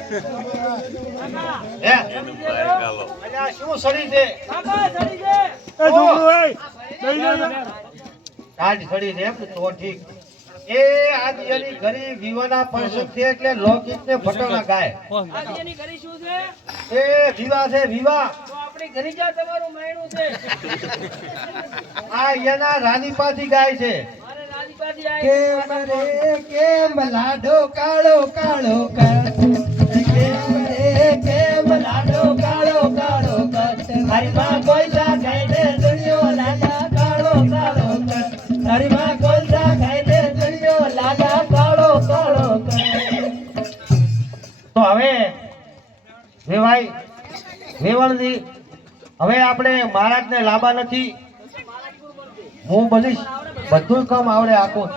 હે અલ્યા શું સડી છે એ છોકરું એ દઈ દે આજ સડી છે એમ ને? તો ઠીક એ આજ એની ઘરી વિવાના પંસદ છે એટલે લોકગીત ને ભટોણા ગાય એ વિવાહ છે વિવાહ આ એના રાનીપાથી ગાય છે કેમ રે કેમ લાડો કાળો કાળો કર કેમ રે કેમ લાડો કાળો કાળો કર તારી માં કોઈસા ખાઈને દુનિયો લાડા કાળો કાળો કર તારી માં કોઈસા ખાઈને દુનિયો લાડા કાળો કાળો કર. તો હવે વેવાઈ વેવણજી હવે આપણે મહારાજને લાંબા નથી હું બનીશ બધું કામ આવડે આખું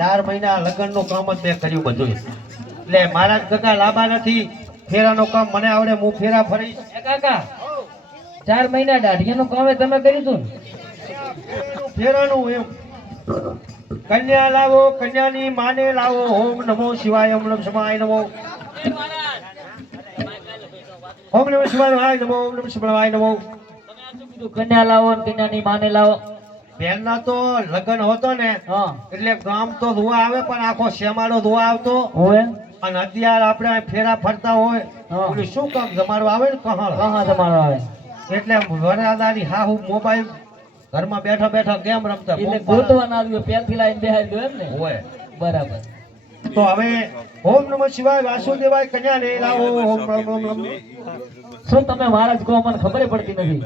4 મહિના લગ્નનું કામ જ મેં કર્યું બધું એટલે મહારાજ ગગા લાંબા નથી ફેરાનું કામ મને આવડે હું ફેરા ફરીશ કાકા 4 મહિના દાઢિયાનું કામ તમે કર્યું હતું ફેરાનું એમ કન્યા લાવો કન્યાની માને લાવો ઓમ નમો શિવાય ઓમ નમઃ શિવાય નમો ઓમ નમઃ શિવાય નમો ઓમ નમઃ શિવાય નમો કન્યા લાવો ને કન્યાની માને લાવો પહેલા તો લગ્ન હતો ને હા એટલે ગામ તો ધોવા આવે પણ આખો શેમાડો ધોવા આવતો હોય અને અત્યારે આપણે અહીં ફેરા ફરતા હોય હા. ઓલું શું કામ જમાડવા આવે ને કહળ હા તમારો આવે એટલે વરરાજાની હાહુ મોબાઈલ ઘરમાં બેઠા બેઠા ગેમ રમતા એટલે બહુ ગોતવાના આવ્યો પેનથી લાઈન બેહાડી દો એમ ને હોય બરાબર તો હવે ઓમ નમઃ શિવાય વાસુદેવાય કન્યા ને લાવો ઓમ નમઃ નમઃ. શું તમે મહારાજ કહો મને ખબર પડતી નથી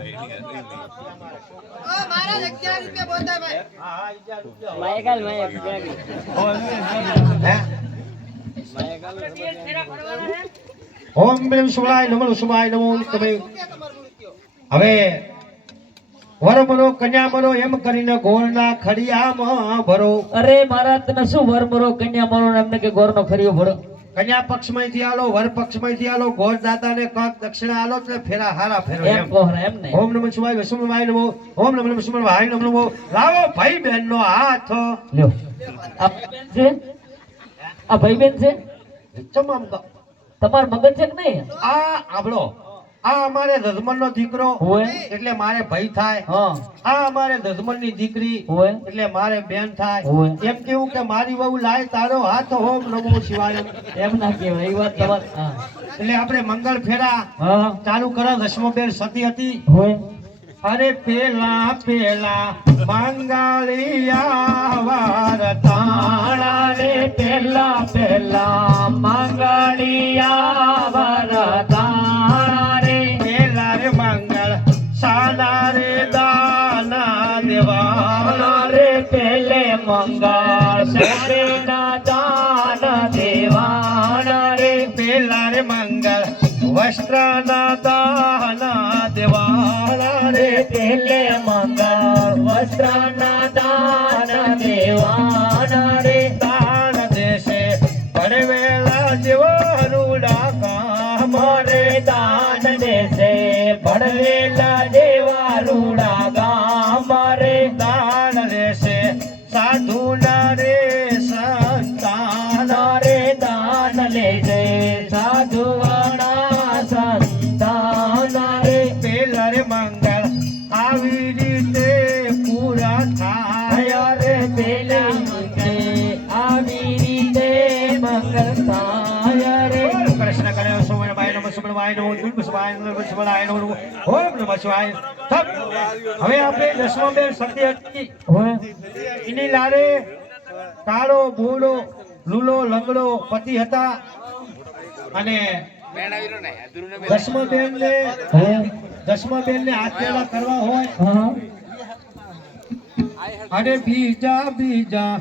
મારા 11 રૂપિયા બોલતા ભાઈ હે? ઓમ નમઃ શિવાય નમઃ શિવાય નમો તમે હવે વર મરો કન્યા મરો એમ કરીને ગોળના ખડિયામાં ભરો અરે મહારાજ તમે શું વર મરો કન્યા મરો ને એમને કે ગોરનો ખરીયો ભરો કન્યા પક્ષમાંથી આલો વર પક્ષમાંથી આલો ગોળ દાતાને કાક દક્ષિણા આલો એટલે ફેરા હારા ફેરો એમ એમ કોહરા એમ ને ઓમ નમઃ શિવાય વિષ્ણુવાય નમો ઓમ નમઃ શિવાય નમો લાવો ભાઈ બહેન નો હાથ લ્યો આ બેન છે આ ભાઈ બેન છે તમામ તમાર મગજ છે કે નહીં આ આબળો આ અમારે દસમનનો દીકરો હોય એટલે મારે ભાઈ થાય હા આ અમારે દસમનની દીકરી હોય એટલે મારે બેન થાય હોય. એમ કેવું કે મારી વહુ લાય તારો હાથ ઓમ નમો શિવાય એમ ના કહેવાય એ વાત તમારે હા એટલે આપણે મંગળ ફેરા હા ચાલુ કરો દસમોબેન સતી હતી હોય અરે પેલા પેલા મંગળિયા વરતાણા રે પેલા પેલા મંગળિયા વરદાણા રે પેલા રે મંગળ સાના રે દાના દેવાના રે પેલે મંગળ સરેના દાન દેવાના રે પેલા રે મંગળ વસ્ત્રના દાના દેવાના રે પેલે મંગળ વસ્ત્રના દાન દેવાના રે દાન દેશે પડવેલા જેવો રૂડા કામ રે દાન દેશે ભણવેલા દેવા રૂડા ગામ રે દાન દેશે સાધુના રે સંતાન રે દાન લેજે સાધુવાણા સંતાન રે પેલા રે મંગળ આવી રીતે પૂરા થાય રે પેલા આવી રીતે મંગળ થાય રે કૃષ્ણ કરે સુમનભાઈ નમઃ સુમનભાઈ નમઃ દુર્ગ સુભાઈ નમઃ સુમનભાઈ નમઃ ઓમ નમઃ શિવાય સબ હવે આપણે દસમોબેન સતી હતી હોય એની લારે કાળો બૂળો લૂલો લંગડો પતિ હતા અને દસમાબેન ને હાથેલા કરવા હોય હા અને બીજા બીજા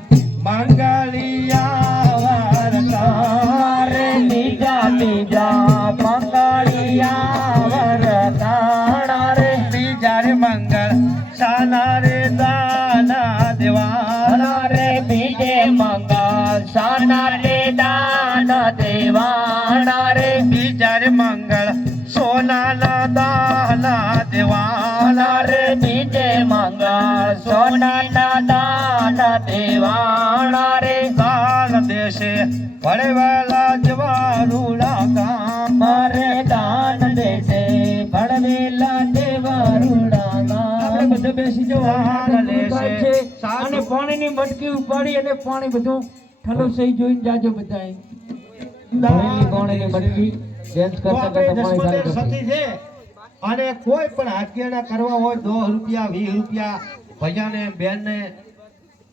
મંગળિયા વરતા રે બીજા બીજા મંગળિયા વરદાણા રે બીજા રે મંગળ સાના રે દાના દેવાના રે બીજે મંગળ સાના રે દાન દેવાના રે બીજા રે મંગળ સોનાના દાના દેવાના રે બીજે મંગળ સોનાના દાન દેવાના રે દાન દેશે પડવેલા જવારુડા મળી અને પાણી બધું ઠલો સહી જોઈને જાજો બધાય ભરેલી કોણીની મટકી ડેન્સ તો કરતા આપણે કરતા પાણી જસમાબેન ચાલુ સતી છે અને કોઈ પણ હાથિયાના કરવા હોય 10 રૂપિયા 20 રૂપિયા ભૈયાને બેનને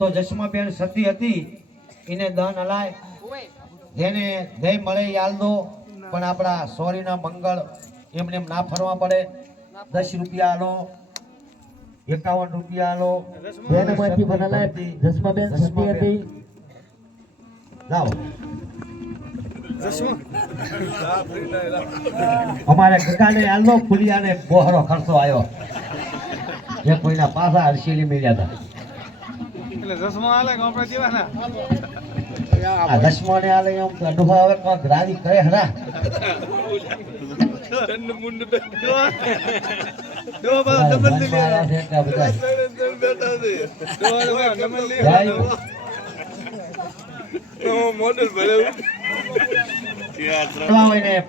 તો જસમાબેન સતી હતી એને દાન અલાય જેને જય મળે એ આલ દો પણ આપણા સોરીના મંગળ એમને એમ ના ફરવા પડે 10 રૂપિયા આલો 51 રૂપિયા આલો બેનમાંથી બનાલાય જસમાબેન સતી હતી લાવો અમારે ગગાને આલનો ફુલિયાને બોહરો ખર્ચો આવ્યો જે કોઈના પાસા હરશીલી મળ્યા હતા આ દસમાને આલે એમ તો અનુભવ હવે કોક રાજી કરે હરા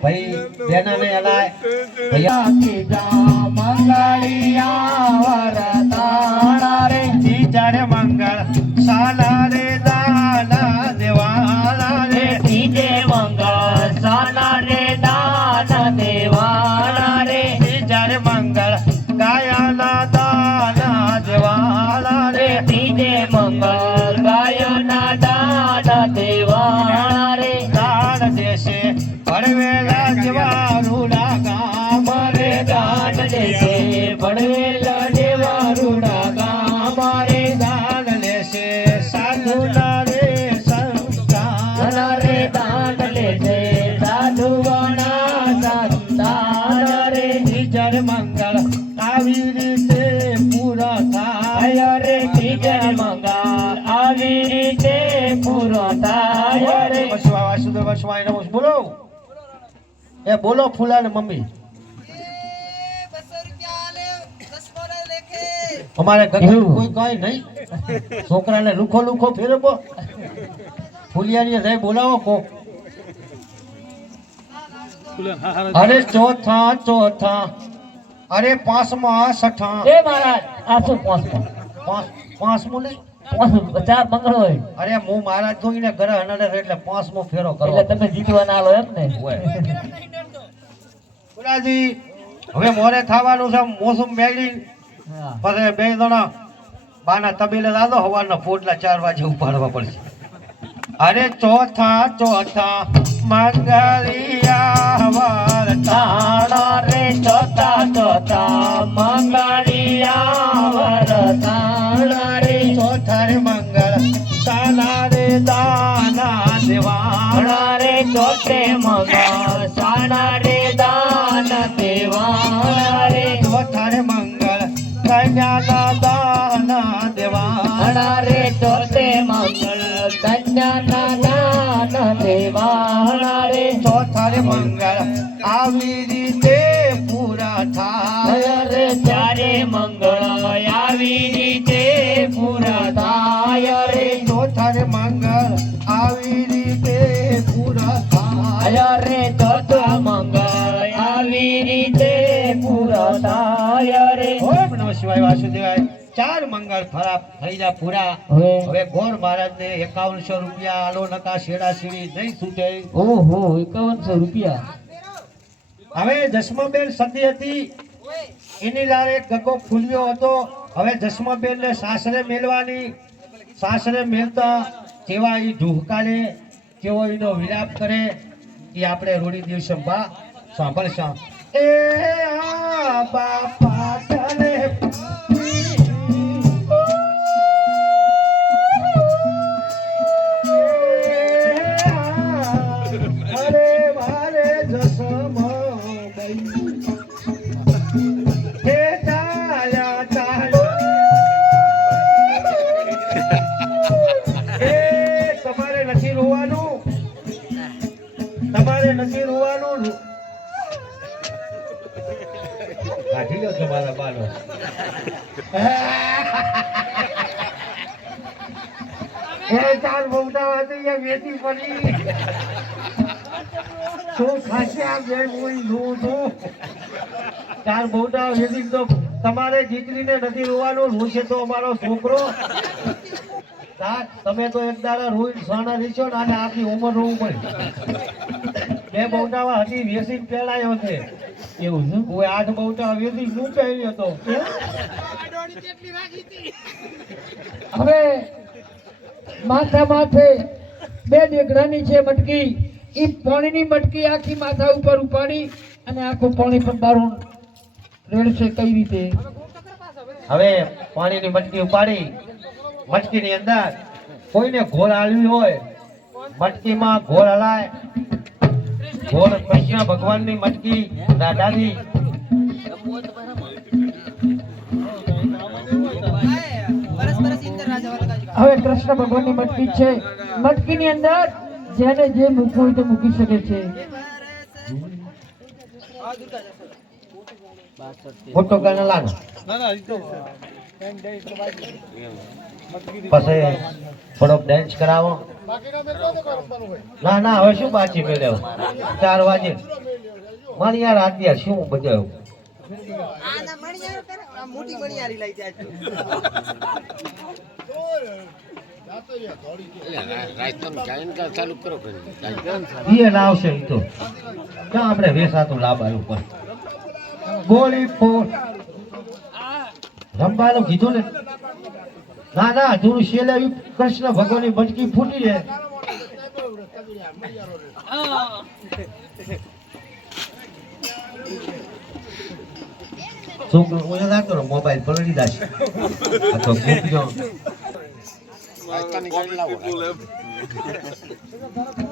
ભાઈ બેનાને અલાય ભૈયા મંગળિયા રે તીજારે મંગળ સાલા રે દાના દેવાલા રે તીજે મંગળ સાલા રે દાન દેવાના રે તીજારે મંગળ ગાયાના દાના દેવાલા રે તીજે મંગળ ગાયના દાન દેવાના રે દાન દેશે ભરવેલા જવારુડા ગામ રે દાન દેશે પડવેલા દેવારુડા ગામ રે દાન લેશે સાધુના રે સંતાન રે દાન લેશે સાધુઓના સંતાન રે તીજર મંગળ આવી રીતે પૂરા થાય રે તીજે મંગળ આવી રીતે પૂરો થાય રે વસવા વાસુદેવ વસવાય નમો બોલો એ બોલો ફૂલા ને મમ્મી 200 રૂપિયા આલે 10 લેખે અમારે ઘરે કોઈ કઈ નહીં છોકરાને લુખો લુખો ફેરવો ફૂલિયાની જઈ બોલાવો કો અરે ચોથા અરે પાંચમા છઠ્ઠા એ મહારાજ આ શું પાંચમો પાંચમું નહીં ચાર મંગળ હોય અરે હું મહારાજ જોઈને ઘરે હનડે એટલે પાંચમો ફેરો કરો એટલે તમે જીતવાના આલો એમ ને પુરાજી હવે મોરે થવાનું છે મોસમ મેળી હા. પછી બે જણા બાના તબેલે દાદો હવારના પોટલા 4 વાગે ઉપાડવા પડશે અરે ચોથા મંગળિયા વરતા તાણા રે ચોથા મંગળિયા વરતાણા રે ચોથા રે મંગળ સાલા રે દાના દેવાણા તાણા રે ચોથે મંગળ સાણા રે દાન દેવાણા રે ચોથા રે મંગળ કન્યાના દાના દેવાણા તાણા રે ચોથે મંગળ કન્યાના દાન દેવાણા રે ચોથા રે મંગળ આવી રીતે પૂરા થાય રે ચારે મંગળ આવી રીતે પૂરા થાય રે ચોથા રે મંગળ આવી રીતે પૂરા થાય રે ચોથો મંગળ આવી રીતે પૂરો થાય રે ઓમ નમઃ શિવાય વાસુદેવાય 4 મંગળ ખરાબ થઈ જા પૂરા હવે ગોર મહારાજ ને 5100 રૂપિયા આલો નકા શેડા શેડી નહીં છૂટે ઓહો 5100 રૂપિયા હવે જસમાબેન સતી હતી એની લારે ગગો ફૂલ્યો હતો હવે જસમાબેન ને સાસરે મેલવાની સાસરે મેલતા કેવા ઈ ઢુહકારે કેવો એનો વિલાપ કરે એ આપણે રોડી દિવસે બા સાંભળશા એ આ બાપા તને અરે મારે જસમાબાઈ હે તાયા તાયો એ તમારે નથી રોવાનું કાઢી લો તમારા બાનો એ ચાલ બહુતા હતી એ વેચી પડી શું ખાશે આ બે કોઈ નો તો ચાર બહુતા વેચી તો તમારે દીકરીને નથી રોવાનો રોશે તો અમારો છોકરો સાત તમે તો એક દાડા રોઈ સાણા રીછો ને અને આખી ઉંમર રોવું પડી બે બહુટાવા હતી વેસી પેલાયો છે એવું છે કોઈ 8 બહુટા વેસી શું પહેર્યો હતો હવે માથા માથે બે ડેગડાની છે મટકી ઈ પાણીની મટકી આખી માથા ઉપર ઉપાડી અને આખું પાણી પણ બારું રેડશે કઈ રીતે હવે પાણીની મટકી ઉપાડી મટકીની અંદર કોઈને ઘોળ આલવી હોય મટકીમાં ઘોળ હલાય ઘોળ કૃષ્ણ ભગવાનની મટકી દાદાજી હવે કૃષ્ણ ભગવાનની મટકી છે મટકીની અંદર જેને જે મૂકવું હોય તે મૂકી શકે છે મોટો કરીને લાનો પછી થોડોક ડાન્સ કરાવો ના ના હવે શું બાચી મેળવ્યો 4 વાગે મારી યાર આદ્યા શું બજાવ્યું આના મણિયાર કરે આ મોટી મણિયારી લઈ જાય એ લાવશે ઈ તો ક્યાં આપણે વેસાતું લાભ આવ્યું પણ ગોળી ફોડ રંબાનું કીધું ને ના ના થોડું શેલાવી કૃષ્ણ ભગવાનની મટકી ફૂટી છે છોકરો ઓલા લાગતો ને મોબાઈલ પલળી દાશે આ તો મૂકજો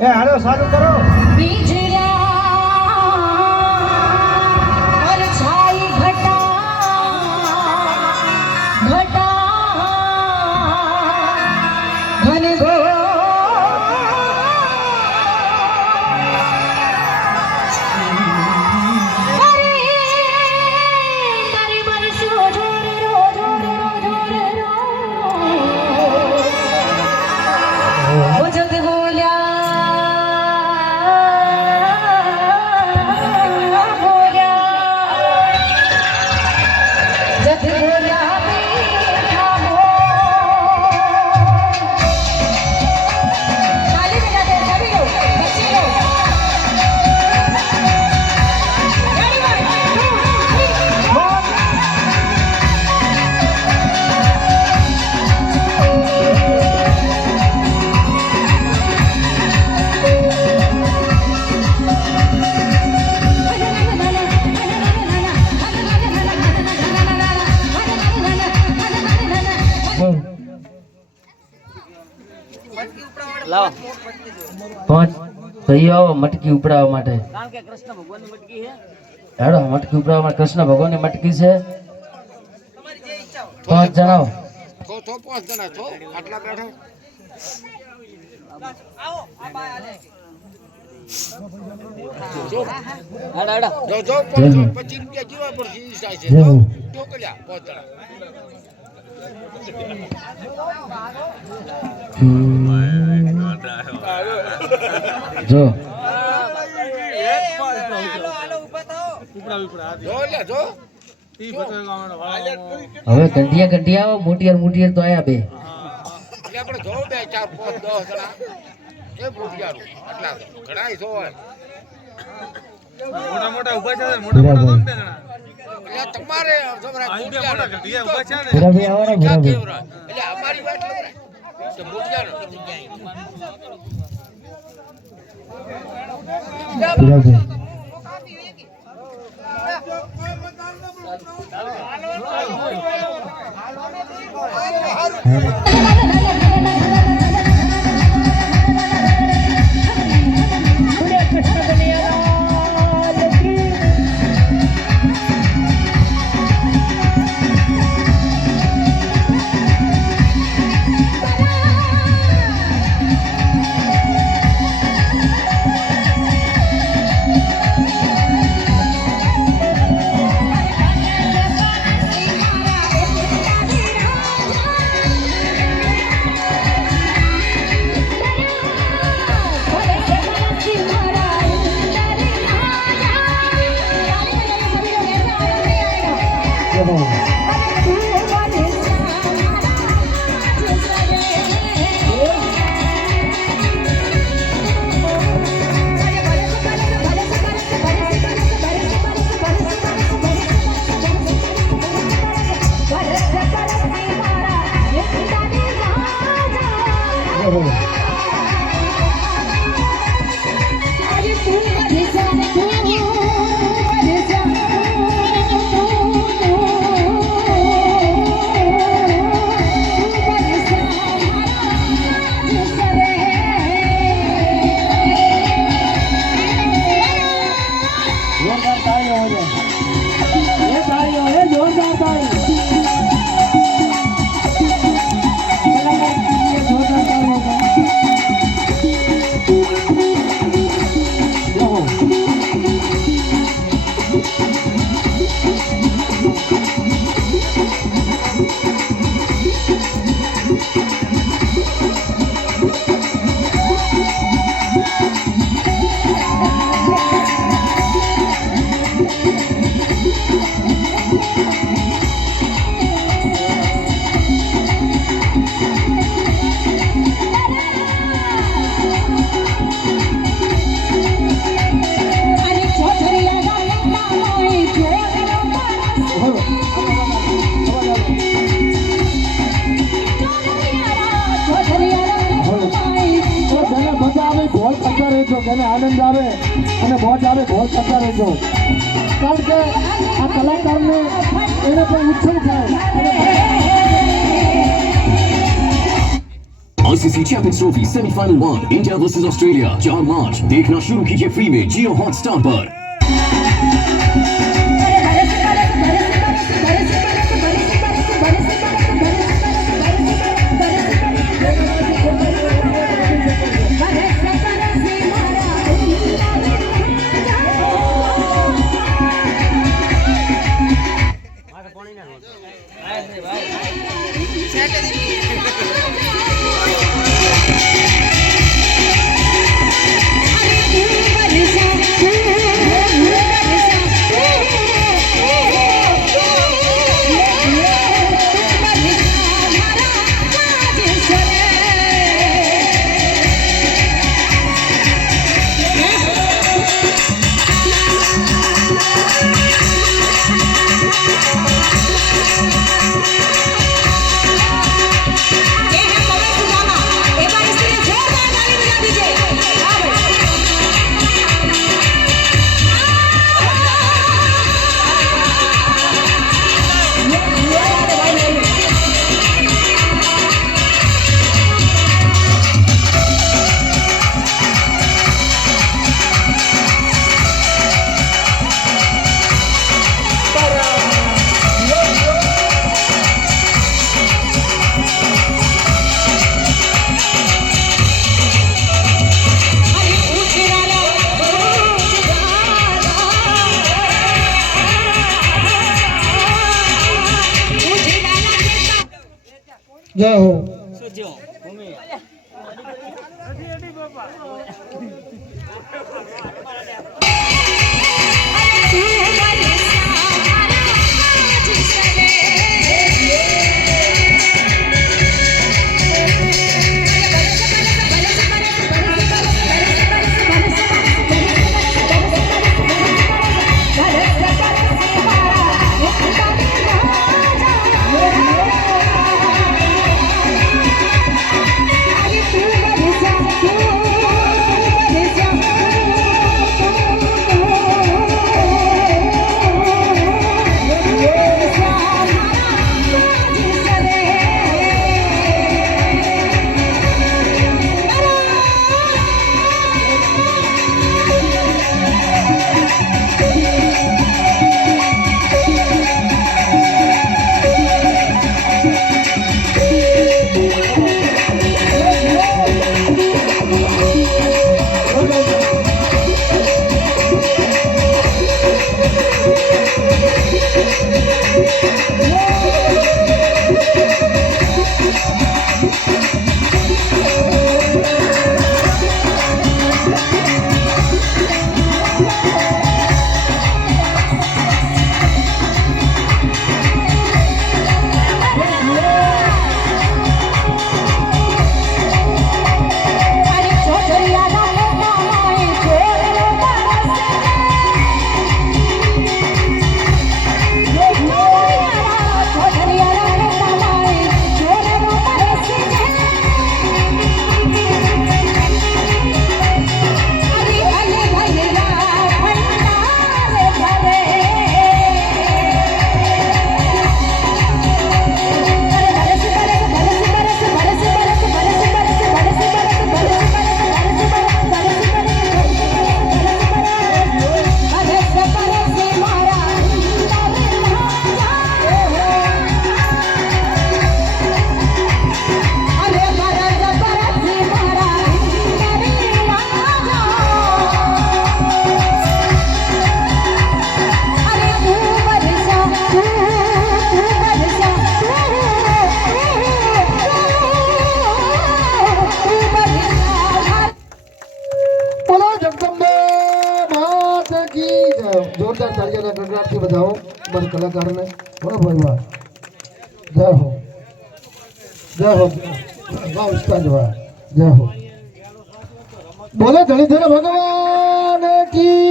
એ હાલો સારું કરો પાંચ ભાઈઓ આવો મટકી ઉપડાવવા માટે કારણ કે કૃષ્ણ ભગવાનની મટકી છે હેડો મટકી ઉપડાવવા માટે કૃષ્ણ ભગવાનની મટકી છે તમારી જે ઈચ્છા હોય 5 જણાવો તો 5 જણા છો આટલા બેઠો આવો આ બા આલે જો 25 રૂપિયા જીવા પર જી થાય છે તો ટોકલ્યા 5 જણા જો હાલો ઊભા થાઓ જો લે જો હવે ગંઢિયા આવો મોટિયાર તો આયા બે એટલે આપણે જો 2 4 5 10 જણા એ પૂછ્યારું આટલા ઘણાય છો હોય મોટા ઉભા છે મોટા ગમે જણા એટલે તમારે જમરા પૂછ્યારું ઉભા છે ને ભૂરાભાઈ આવો ને ભૂરાભાઈ એટલે અમારી વાત લવરાય તો પૂછ્યારું Thank you. જેને આનંદ આવે અને મોજ આવે ઘોલ કરતા રહેજો કારણ કે આ કલાકારને એને પણ ઉત્સવ થાય ICC Champions Trophy semi-final 1 India versus Australia 4 मार्च देखना शुरू कीजिए फ्री में जियो हॉटस्टार पर। જય હો की जय। जोरदार तालियां गड़गड़ाहट થી બજાવો બર કલાકારોને વાહ ભાઈ વાહ જય હો જય હો વાહ ઉસ્તાદ વાહ જય હો બોલો ધણીધર ભગવાન કી